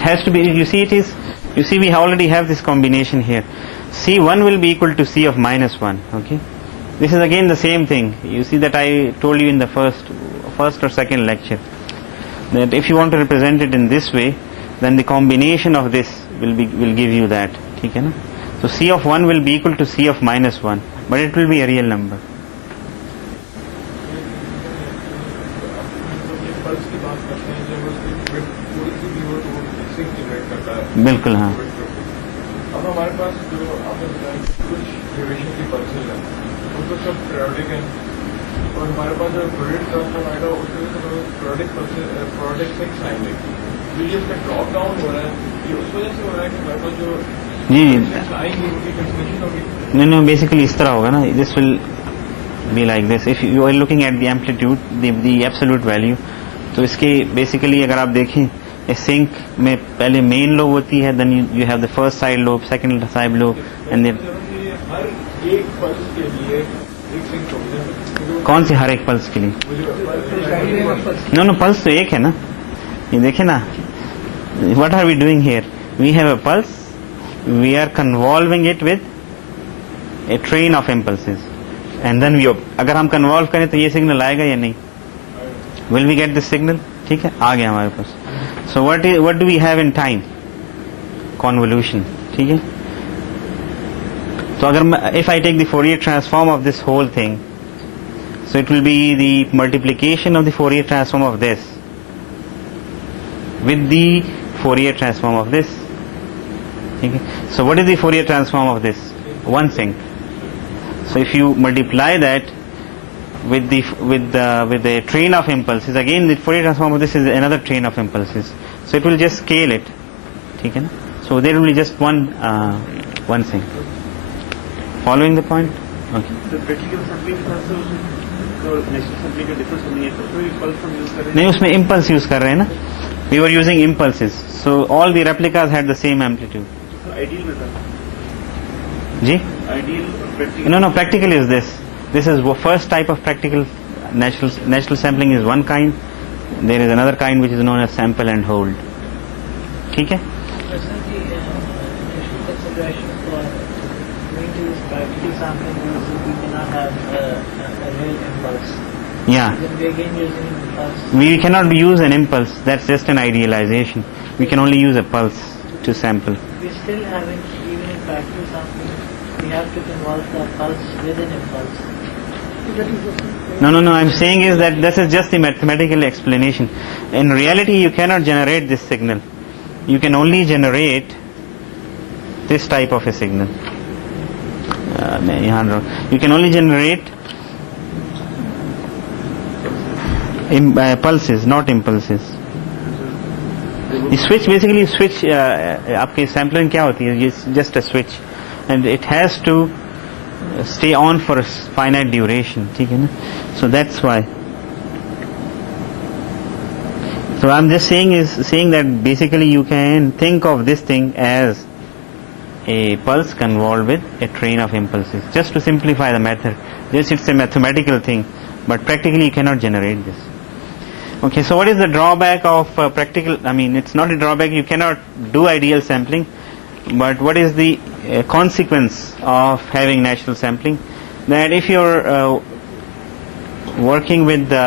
has to be. You see, it is. You see, we already have this combination here. C1 will be equal to C of minus 1. Okay. This is again the same thing. You see that I told you in the first or second lecture that if you want to represent it in this way, then the combination of this will give you that. Okay, na? So C of 1 will be equal to C of minus 1, but it will be a real number. बिल्कुल हाँ. अब हमारे पास जो आपने बताया कुछ duration की pulses हैं वो तो सब पीरियोडिक हैं और हमारे पास जो प्रोडक्ट ट्रांसफॉर्म आएगा उसमें तो प्रोडक्ट से साइन है तो ये इसका ड्रॉप डाउन हो रहा है ये उस वजह से हो रहा है कि हमारे पास जो जी आएंगी उनकी कैंसिलेशन होगी. नहीं बेसिकली इस तरह होगा ना. This will be like this. If you are looking at the amplitude the absolute value, तो इसके बेसिकली अगर आप देखें सिंक में पहले मेन लोब होती है, then you have the first side lobe, second side lobe, and then हर एक पल्स के लिए एक सिंक होगी. कौन से हर एक पल्स के लिए? नो पल्स तो एक है ना. ये देखे ना, what are we doing here? We have a pulse, we are convolving it with a train of impulses, and then we, अगर हम कन्वॉल्व करें तो ये सिग्नल आएगा या नहीं? Will we get this signal? ठीक है, आ गया हमारे पास. So what do we have in time? Convolution. ठीक है. तो अगर if I take the Fourier transform of this whole thing, so it will be the multiplication of the Fourier transform of this with the Fourier transform of this. ठीक है. So what is the Fourier transform of this? One sinc. So if you multiply that with the train of impulses, again the Fourier transform of this is another train of impulses, so it will just scale it. ठीक है ना. So there will be just one thing. Following the point? Okay. The practical sampling also तो national sampling का difference नहीं है, तो कोई pulse हम यूज कर रहे हैं? नहीं, उसमें इम्पल्स यूज कर रहे हैं ना. We were using impulses, so all the replicas had the same amplitude. तो आइडियल में था जी? Ideal practical. No, practical is this. This is the first type of practical. Natural sampling is one kind. There is another kind which is known as sample and hold. ठीक है? Yeah. We cannot use an impulse. That's just an idealization. We can only use a pulse to sample. We still haven't, even in practical sampling, we have to convert the pulse with an impulse. No. I'm saying is that this is just the mathematical explanation. In reality, you cannot generate this signal. You can only generate this type of a signal. You can only generate pulses, not impulses. The switch, basically switch, आपके sampler क्या होती है? It's just a switch, and it has to stay on for a finite duration. ठीक है ना? So that's why. So I'm just saying that basically you can think of this thing as a pulse convolved with a train of impulses. Just to simplify the method, yes, it's a mathematical thing, but practically you cannot generate this. Okay, so what is the drawback of practical? I mean, it's not a drawback. You cannot do ideal sampling, but what is the consequence of having natural sampling? That if you're working with the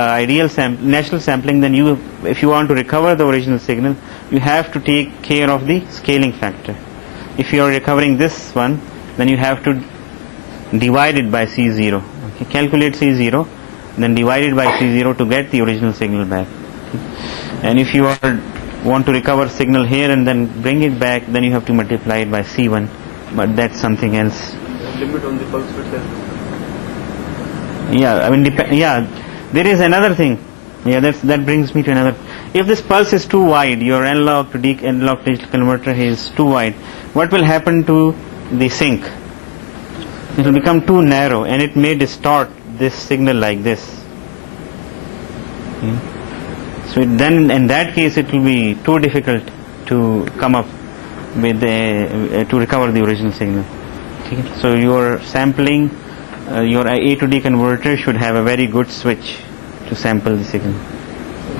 natural sampling, then if you want to recover the original signal, you have to take care of the scaling factor. If you are recovering this one, then you have to divide it by C0. Okay, calculate C0, then divide it by C0 to get the original signal back. Okay. And if you want to recover signal here and then bring it back, then you have to multiply it by C1, but that's something else. Limit on the pulse width. Yeah, I mean, there is another thing. Yeah, that brings me to another. If this pulse is too wide, your analog to analog digital converter is too wide, what will happen to the sink? It will become too narrow, and it may distort this signal like this. So then in that case it will be too difficult to come up with to recover the original signal. Okay. So your sampling, your A to D converter should have a very good switch to sample the signal.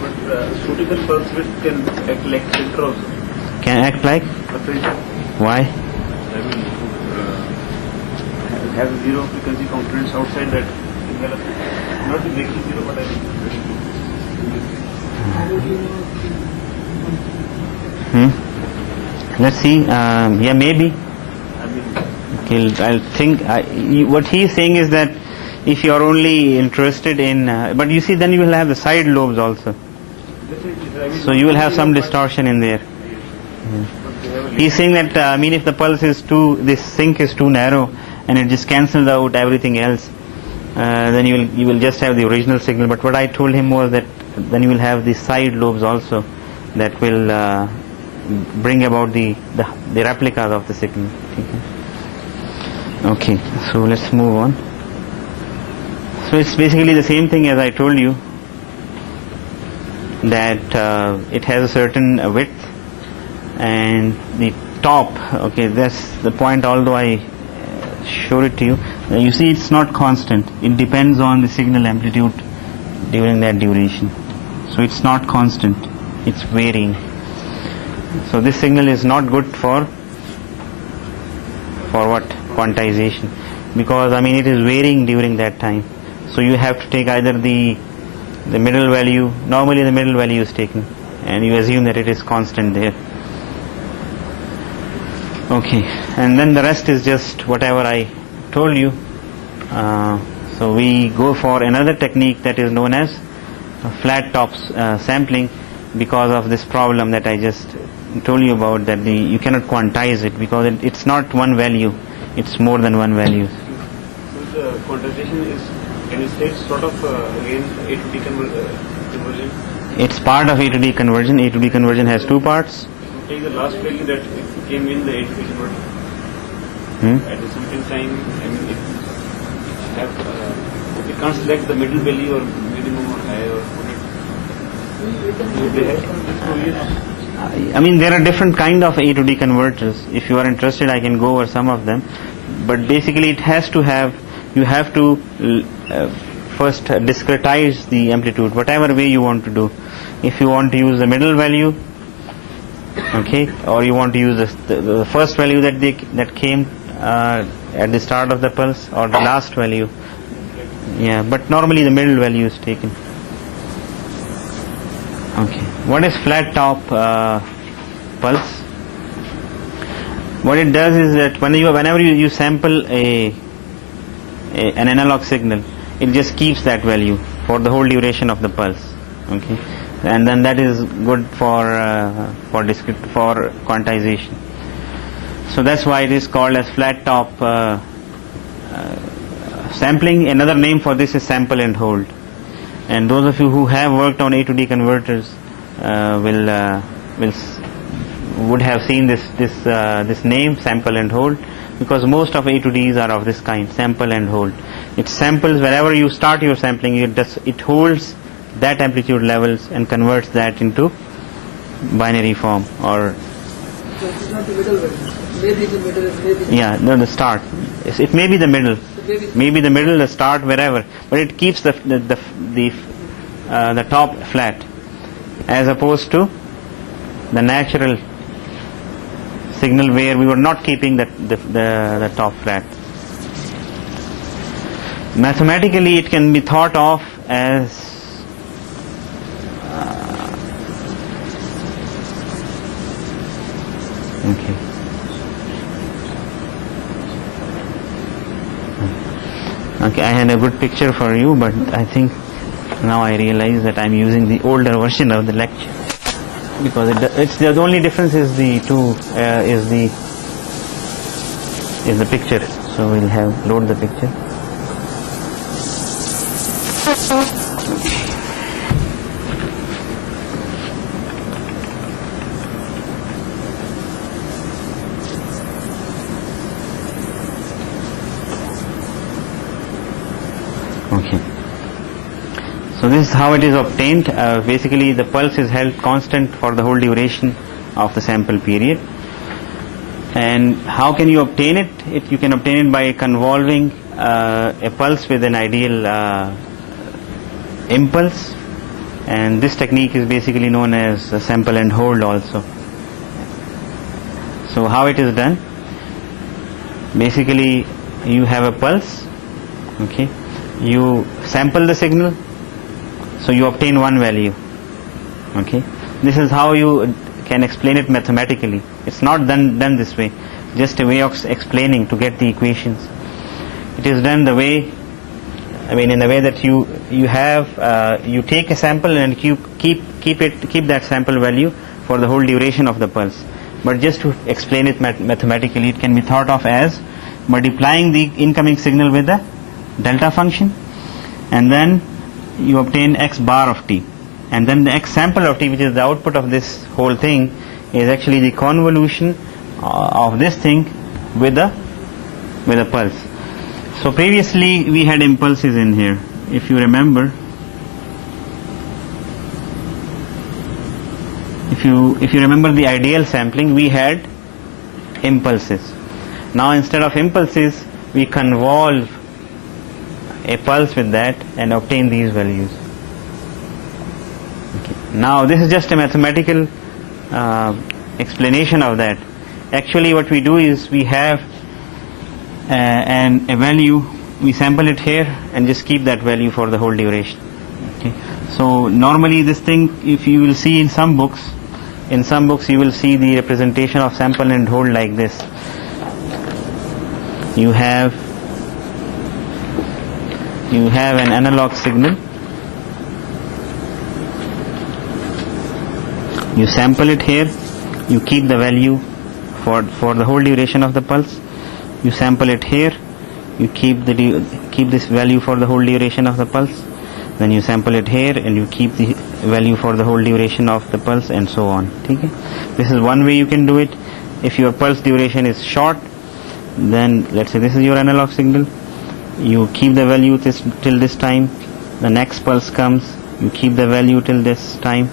But suitable pulse width can act like filter also. Can act like? A filter. Why? I mean, have zero frequency components outside that signal. Not exactly zero, but I think. Let's see. Yeah, maybe. I mean, Okay, I'll think. What he's saying is that if you are only interested in, but you see, then you will have the side lobes also. So you will have some distortion in there. He's saying that if the pulse is this sink is too narrow, and it just cancels out everything else, then you will just have the original signal. But what I told him was that then you will have the side lobes also that will bring about the replicas of the signal. Okay, so let's move on. So it's basically the same thing as I told you, that it has a certain width, and the top, okay, that's the point, although I showed it to you. You see, it's not constant. It depends on the signal amplitude during that duration. So it's not constant. It's varying. So this signal is not good for what? Quantization. Because it is varying during that time. So you have to take either the middle value. Normally the middle value is taken, and you assume that it is constant there. Okay, and then the rest is just whatever I told you. So we go for another technique that is known as flat top sampling, because of this problem that I just told you about, that you cannot quantize it because it's not one value, it's more than one value. so the quantization is, can you say it's sort of again A to D conversion? It's part of A to D conversion. A to D conversion has two parts. So take the last value that it came in the A to D conversion. At the sampling time, it have we can't select the middle value or minimum or higher or there are different kind of A to D converters. If you are interested, I can go over some of them. But basically, you have to first discretize the amplitude, whatever way you want to do. If you want to use the middle value, okay, or you want to use the first value that came at the start of the pulse, or the last value. Yeah, but normally the middle value is taken. Okay, what is flat top pulse? What it does is that whenever you sample an analog signal, it just keeps that value for the whole duration of the pulse. Okay, and then that is good for quantization. So that's why it is called as flat top sampling. Another name for this is sample and hold. And those of you who have worked on A to D converters would have seen this name, sample and hold, because most of A to Ds are of this kind, sample and hold. It samples wherever you start your sampling. It holds that amplitude levels and converts that into binary form, or So it's not the middle value. Maybe the middle, maybe the start. It may be the middle. Maybe the middle, the start, wherever, but it keeps the top flat, as opposed to the natural signal where we were not keeping the top flat. Mathematically, it can be thought of as okay. Okay, I had a good picture for you, but I think now I realize that I'm using the older version of the lecture, because it's the only difference is the picture. So we'll load the picture. Okay. So this is how it is obtained. Basically the pulse is held constant for the whole duration of the sample period. And how can you obtain it? You can obtain it by convolving a pulse with an ideal impulse, and this technique is basically known as sample and hold also. So how it is done? Basically you have a pulse, okay, you sample the signal, so you obtain one value, okay. This is how you can explain it mathematically. It's not done this way, just a way of explaining to get the equations. It is done the way, in the way that you have you take a sample and keep that sample value for the whole duration of the pulse. But just to explain it mathematically, it can be thought of as multiplying the incoming signal with the delta function, and then you obtain x bar of t, and then the x sample of t, which is the output of this whole thing, is actually the convolution of this thing with a pulse. So previously we had impulses in here, if you remember. If you remember the ideal sampling, we had impulses. Now instead of impulses, we convolve a pulse with that and obtain these values. Okay. Now this is just a mathematical explanation of that. Actually what we do is we have a value, we sample it here and just keep that value for the whole duration. Okay. So normally this thing, if you will see in some books you will see the representation of sample and hold like this. You have an analog signal, you sample it here, you keep the value for the whole duration of the pulse. You sample it here, you keep this value for the whole duration of the pulse. Then you sample it here and you keep the value for the whole duration of the pulse, and so on. Okay? This is one way you can do it. If your pulse duration is short, then let's say this is your analog signal, you keep the value till this time, the next pulse comes, you keep the value till this time,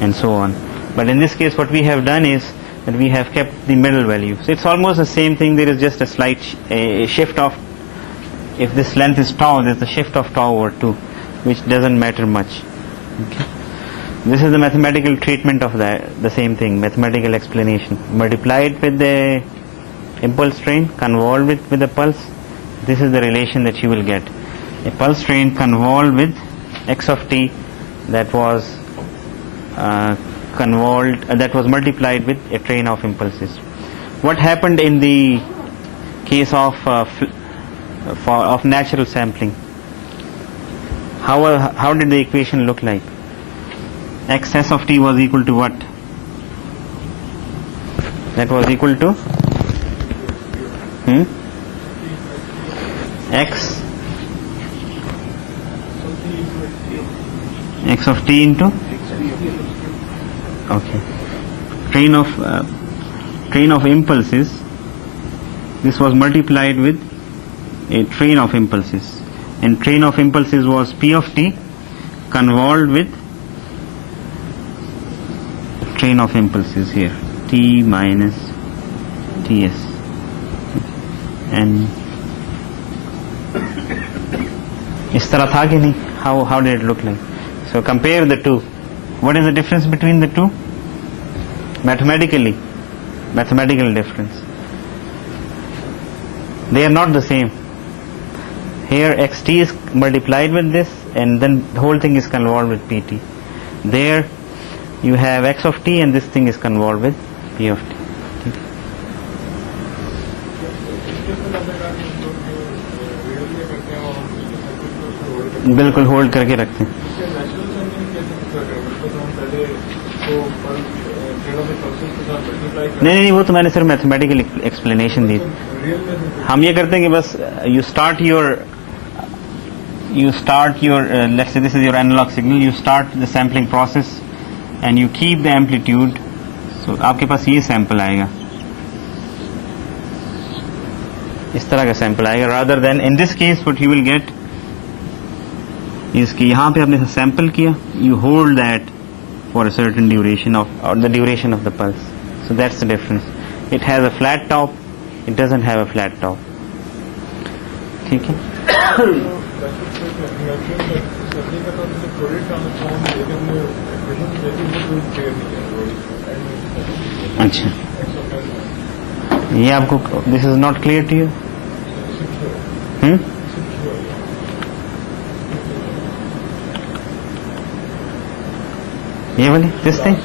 and so on. But in this case what we have done is that we have kept the middle value. So it's almost the same thing. There is just a slight shift of, if this length is tau, there's a shift of tau over 2, which doesn't matter much. Okay. This is the mathematical treatment of the same thing, mathematical explanation. Multiply it with the impulse train, convolve it with the pulse. This is the relation that you will get. A pulse train convolved with x of t that was multiplied with a train of impulses. What happened in the case of natural sampling? How did the equation look like? Xs of t was equal to what? That was equal to x of t into, okay, train of impulses. This was multiplied with a train of impulses, and train of impulses was p of t convolved with train of impulses here, t minus ts. And इस तरह था कि नहीं? How did it look like? So compare the two. What is the difference between the two? Mathematical difference. They are not the same. Here xt is multiplied with this, and then the whole thing is convolved with pt. There you have x of t, and this thing is convolved with p of t. बिल्कुल hold करके रखते हैं. नहीं, वो तो मैंने सिर्फ mathematical explanation दी. हम ये करते हैं कि बस you start your let's say this is your analog signal, you start the sampling process and you keep the amplitude. So आपके पास ये सैंपल आएगा, इस तरह का सैंपल आएगा, rather than in this case what you will get इसकी यहाँ पे आपने सैंपल किया, you hold that for a certain duration of, or the duration of the pulse. So that's the difference. It has a flat top, it doesn't have a flat top. ठीक है? अच्छा, ये आपको, this is not clear to you? ये वाली, this thing?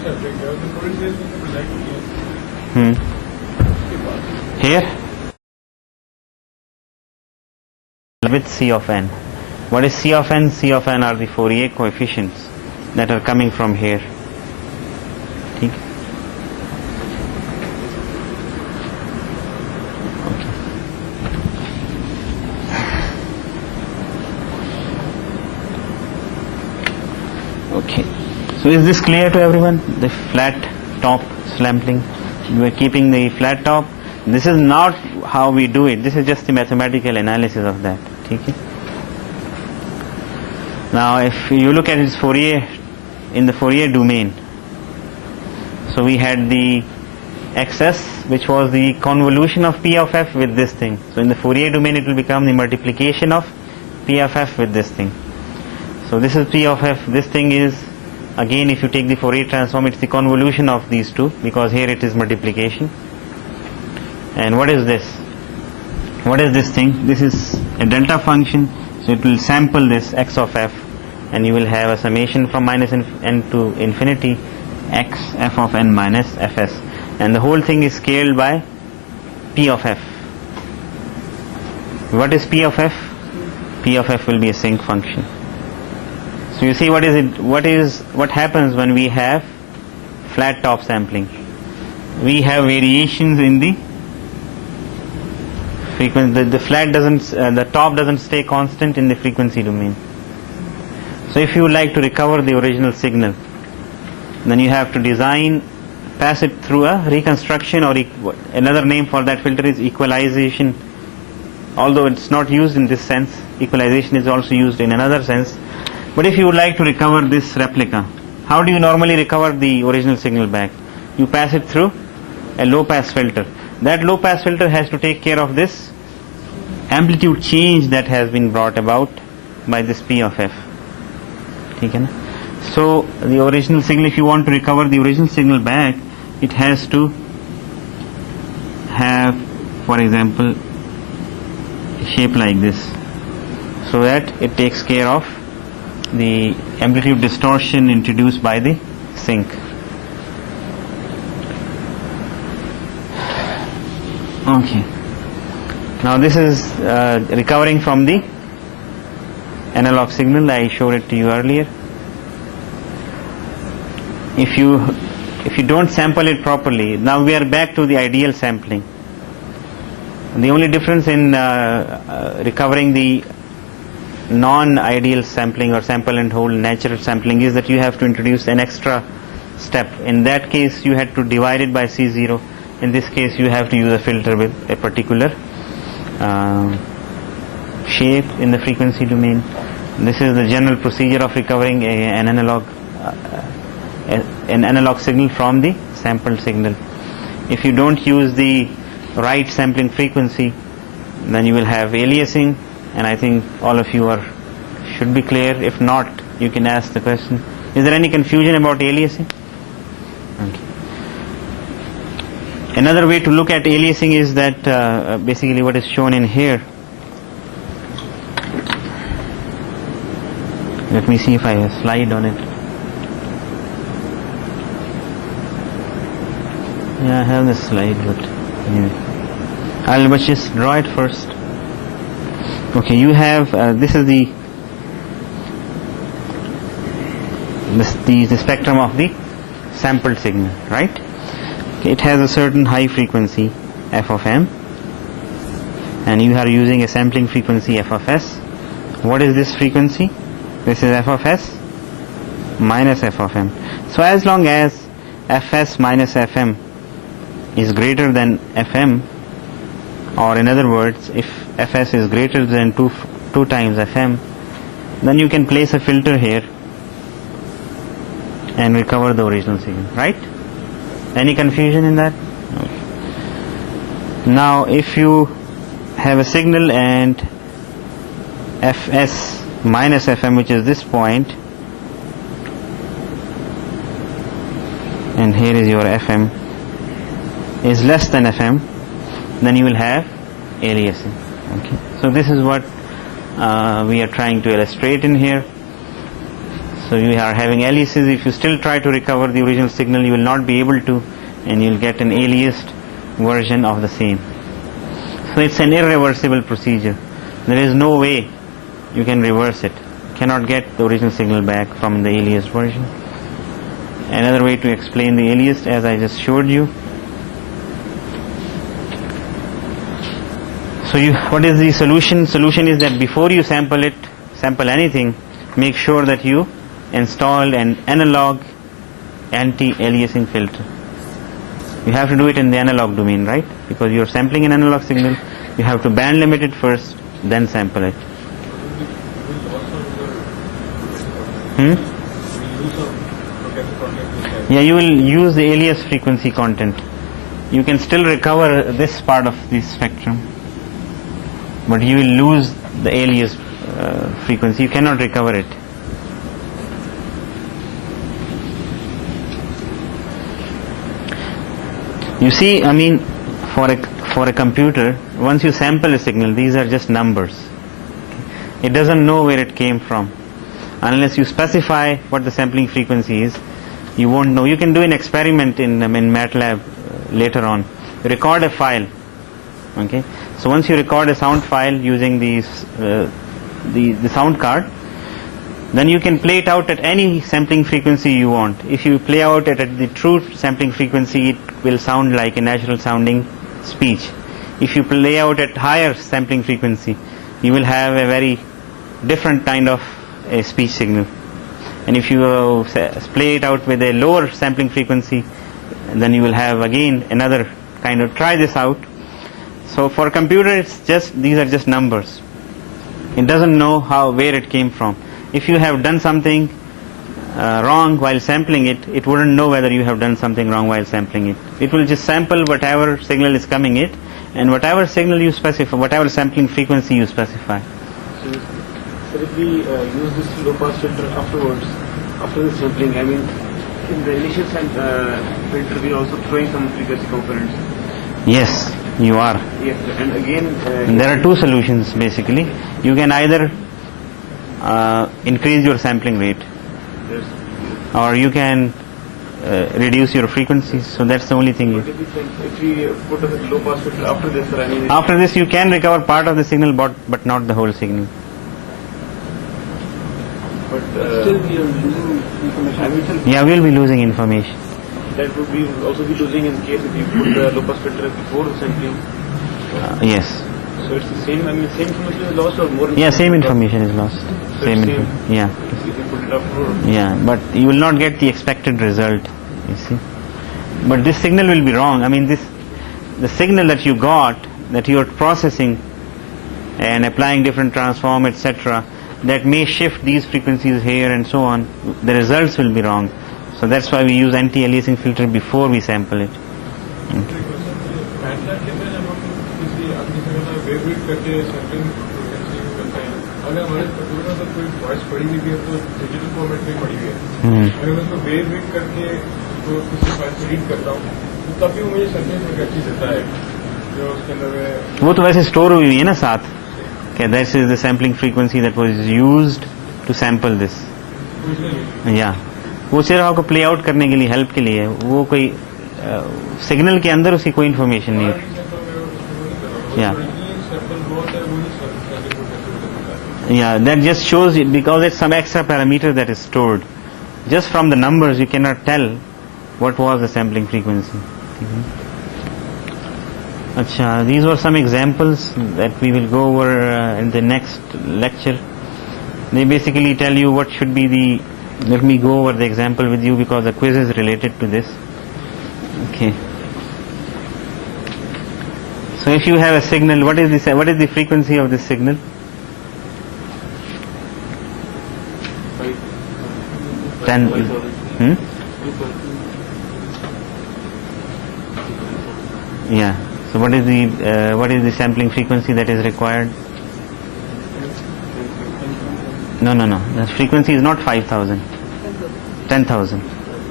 Here? With C of n. What is C of n? C of n are the Fourier coefficients that are coming from here. ठीक? Okay. So is this clear to everyone? The flat top sampling. We are keeping the flat top. This is not how we do it. This is just the mathematical analysis of that. Okay. Now, if you look at its Fourier, in the Fourier domain, so we had the XS, which was the convolution of P of f with this thing. So in the Fourier domain, it will become the multiplication of P of f with this thing. So this is P of f. This thing is, again, if you take the Fourier transform, it's the convolution of these two, because here it is multiplication. And what is this? What is this thing? This is a delta function, so it will sample this x of f, and you will have a summation from minus n to infinity x f of n minus fs, and the whole thing is scaled by P of f. What is P of f? P of f will be a sinc function. So you see, what happens when we have flat top sampling? We have variations in the frequency. The top doesn't stay constant in the frequency domain. So if you would like to recover the original signal, then you have to pass it through a reconstruction, or another name for that filter is equalization. Although it's not used in this sense, equalization is also used in another sense. But if you would like to recover this replica, how do you normally recover the original signal back? You pass it through a low pass filter. That low pass filter has to take care of this amplitude change that has been brought about by this P of f. Okay? So the original signal, if you want to recover the original signal back, it has to have, for example, a shape like this, so that it takes care of the amplitude distortion introduced by the sinc. Okay. Now this is recovering from the analog signal. I showed it to you earlier. If you don't sample it properly, now we are back to the ideal sampling. The only difference in recovering the non-ideal sampling or sample and hold natural sampling is that you have to introduce an extra step. In that case, you had to divide it by C0. In this case, you have to use a filter with a particular shape in the frequency domain. This is the general procedure of recovering an analog signal from the sampled signal. If you don't use the right sampling frequency, then you will have aliasing, and I think all of you should be clear. If not, you can ask the question. Is there any confusion about aliasing? Okay. Another way to look at aliasing is that basically what is shown in here. Let me see if I have a slide on it. Yeah, I have the slide, but anyway, I'll just draw it first. Okay, you have this is the spectrum of the sampled signal, right? Okay, it has a certain high frequency f of m, and you are using a sampling frequency f of s. What is this frequency? This is f of s minus f of m. So as long as fs minus fm is greater than fm, or in other words, if fs is greater than 2 times fm, then you can place a filter here and recover the original signal, right? Any confusion in that? Okay. Now if you have a signal and Fs minus Fm, which is this point, and here is your Fm, is less than Fm, then you will have aliasing. Okay. So this is what we are trying to illustrate in here. So you are having aliases. If you still try to recover the original signal, you will not be able to, and you will get an aliased version of the same. So it's an irreversible procedure. There is no way you can reverse it. You cannot get the original signal back from the aliased version. Another way to explain the aliased, as I just showed you. So what is the solution? Solution is that before you sample anything, make sure that you install an analog anti-aliasing filter. You have to do it in the analog domain, right? Because you are sampling an analog signal, you have to band limit it first, then sample it. Yeah, you will use the alias frequency content. You can still recover this part of the spectrum, but you will lose the alias frequency. You cannot recover it. You see, I mean, for a computer, once you sample a signal, these are just numbers. It doesn't know where it came from. Unless you specify what the sampling frequency is, you won't know. You can do an experiment in MATLAB later on. Record a file. Okay. So once you record a sound file using the sound card, then you can play it out at any sampling frequency you want. If you play out at the true sampling frequency, it will sound like a natural sounding speech. If you play out at higher sampling frequency, you will have a very different kind of a speech signal. And if you play it out with a lower sampling frequency, then you will have again another kind of. Try this out. So for a computer, these are just numbers. It doesn't know where it came from. If you have done something wrong while sampling it, it wouldn't know whether you have done something wrong while sampling it. It will just sample whatever signal is coming in, and whatever signal you specify, whatever sampling frequency you specify. So if we use this low pass filter afterwards, after the sampling, I mean, in the initial filter we are also throwing some frequency components. Yes, you are. Yes, and again there are two solutions basically. You can either increase your sampling rate, yes, or you can reduce your frequencies. So that's the only thing. If we put a low pass filter after this, I mean, After this, you can recover part of the signal, but not the whole signal. but Still we are losing information. Yeah, we'll be losing information. that would be also be losing in case if you put the low pass filter before the sampling. Yes. So it's the same. I mean, same information is lost or more? Yeah, same information is lost. So Same it's info. Yeah. If you put it after. Yeah, but you will not get the expected result. You see. But this signal will be wrong. I mean, the signal that you got, that you are processing and applying different transform, etc., that may shift these frequencies here and so on. The results will be wrong. So that's why we use anti-aliasing filter before we sample it. MATLAB के में जब हम किसी अपनी जगह में वेवरीड करके sampling frequency करते हैं, अगर हमारे कंप्यूटर में तो कोई वॉइस पड़ी हुई है तो डिजिटल फॉर्मेट में पड़ी हुई है, अगर मैं उसको वेवरीड करके तो किसी फाइल से रीड करता हूँ तो तब भी वो मुझे सैम्पलिंग फ्रीक्वेंसी देता है जो उसके अंदर वो तो वैसे स्टोर हुई है ना साथ. Okay, this is the sampling frequency that was used to sample this. Yeah. वो सिर्फ आपको प्ले आउट करने के लिए, हेल्प के लिए है. वो कोई सिग्नल के अंदर उसकी कोई इन्फॉर्मेशन नहीं है. Yeah, that just shows it because it's some extra parameter that is stored. Just from the numbers you cannot tell what was the sampling frequency. Acha, these were some examples that we will go over in the next lecture. They basically tell you what should be the. Let me go over the example with you because the quiz is related to this. Okay. So if you have a signal, what is the frequency of this signal? 10. 5,000. Yeah. So what is the sampling frequency that is required? No. The frequency is not 5,000. 10,000.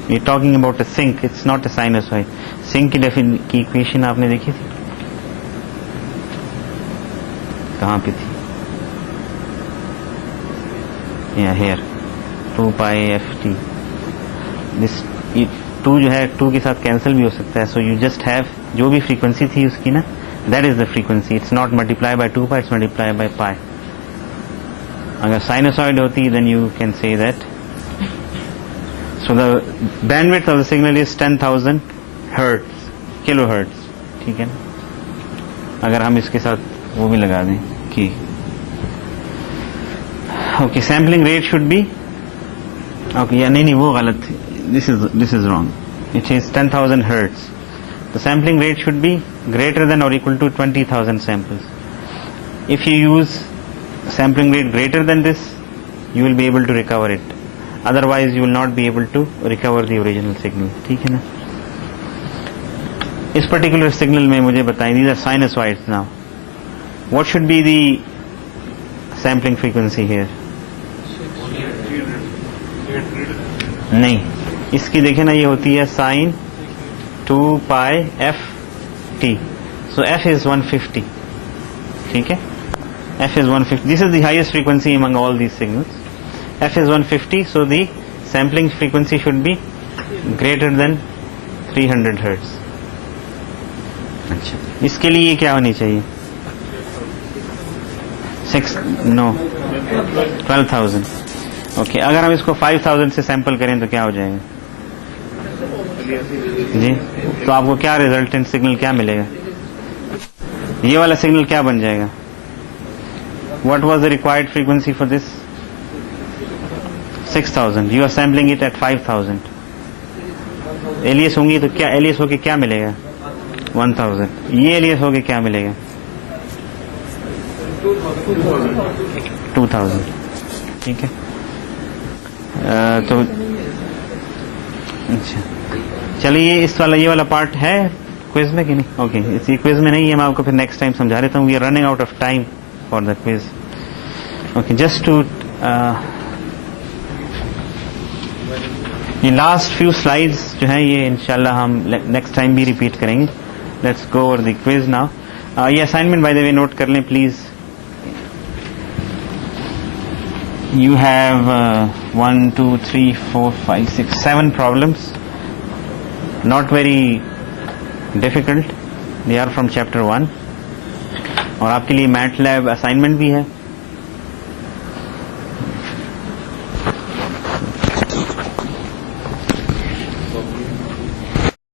We're talking about a sink. It's not a sinusoid. Sink की equation आपने देखी थी? कहाँ पे थी? Yeah, here. 2 pi ft. This 2 जो है 2 के साथ कैंसिल भी हो सकता है. So you just have जो भी फ्रीक्वेंसी थी उसकी ना, that is the frequency. It's not multiplied by 2 pi. It's multiplied by pi. अगर साइनोसॉइड होती then you can say that. So the bandwidth of the signal is 10,000 hertz, kilohertz. ठीक है ना? अगर हम इसके साथ वो भी लगा दें कि okay, sampling rate should be okay. या नहीं वो गलत थी. This is wrong. It is 10,000 hertz. The sampling rate should be greater than or equal to 20,000 samples. If you use sampling rate greater than this, you will be able to recover it. Otherwise you will not be able to recover the original signal. ठीक है ना? इस particular signal में मुझे बताएं, these are sinusoids now. What should be the sampling frequency here? नहीं, इसकी देखें ना, ये होती है sin 2 pi f t. So f is 150. ठीक है? f is 150. This is the highest frequency among all these signals. f is 150. So the sampling frequency should be greater than 300 hertz. अच्छा, इसके लिए क्या होनी चाहिए? 12,000. ओके, अगर हम इसको 5,000 से सैंपल करें तो क्या हो जाएगा जी? तो आपको क्या रिजल्टेंट सिग्नल क्या मिलेगा? ये वाला सिग्नल क्या बन जाएगा? What was the required frequency for this? 6,000. You are sampling it at 5,000. Alias होंगी तो क्या एलियस होके क्या मिलेगा? 1,000. ये एलियस होके क्या मिलेगा? 2,000. ठीक है. तो अच्छा, चलिए इस वाला ये वाला पार्ट है क्विज में कि नहीं? ओके, इस क्विज में नहीं है, मैं आपको फिर नेक्स्ट टाइम समझा देता हूँ. We are running out of time for the quiz. Okay, just to ये लास्ट फ्यू स्लाइड्स जो हैं ये इंशाल्लाह हम नेक्स्ट टाइम भी रिपीट करेंगे. Let's go over the quiz now. ये assignment by the way note कर लें please. You have 1, 2, 3, 4, 5, 6, 7 problems. Not very difficult. They are from chapter 1. और आपके लिए MATLAB assignment भी है.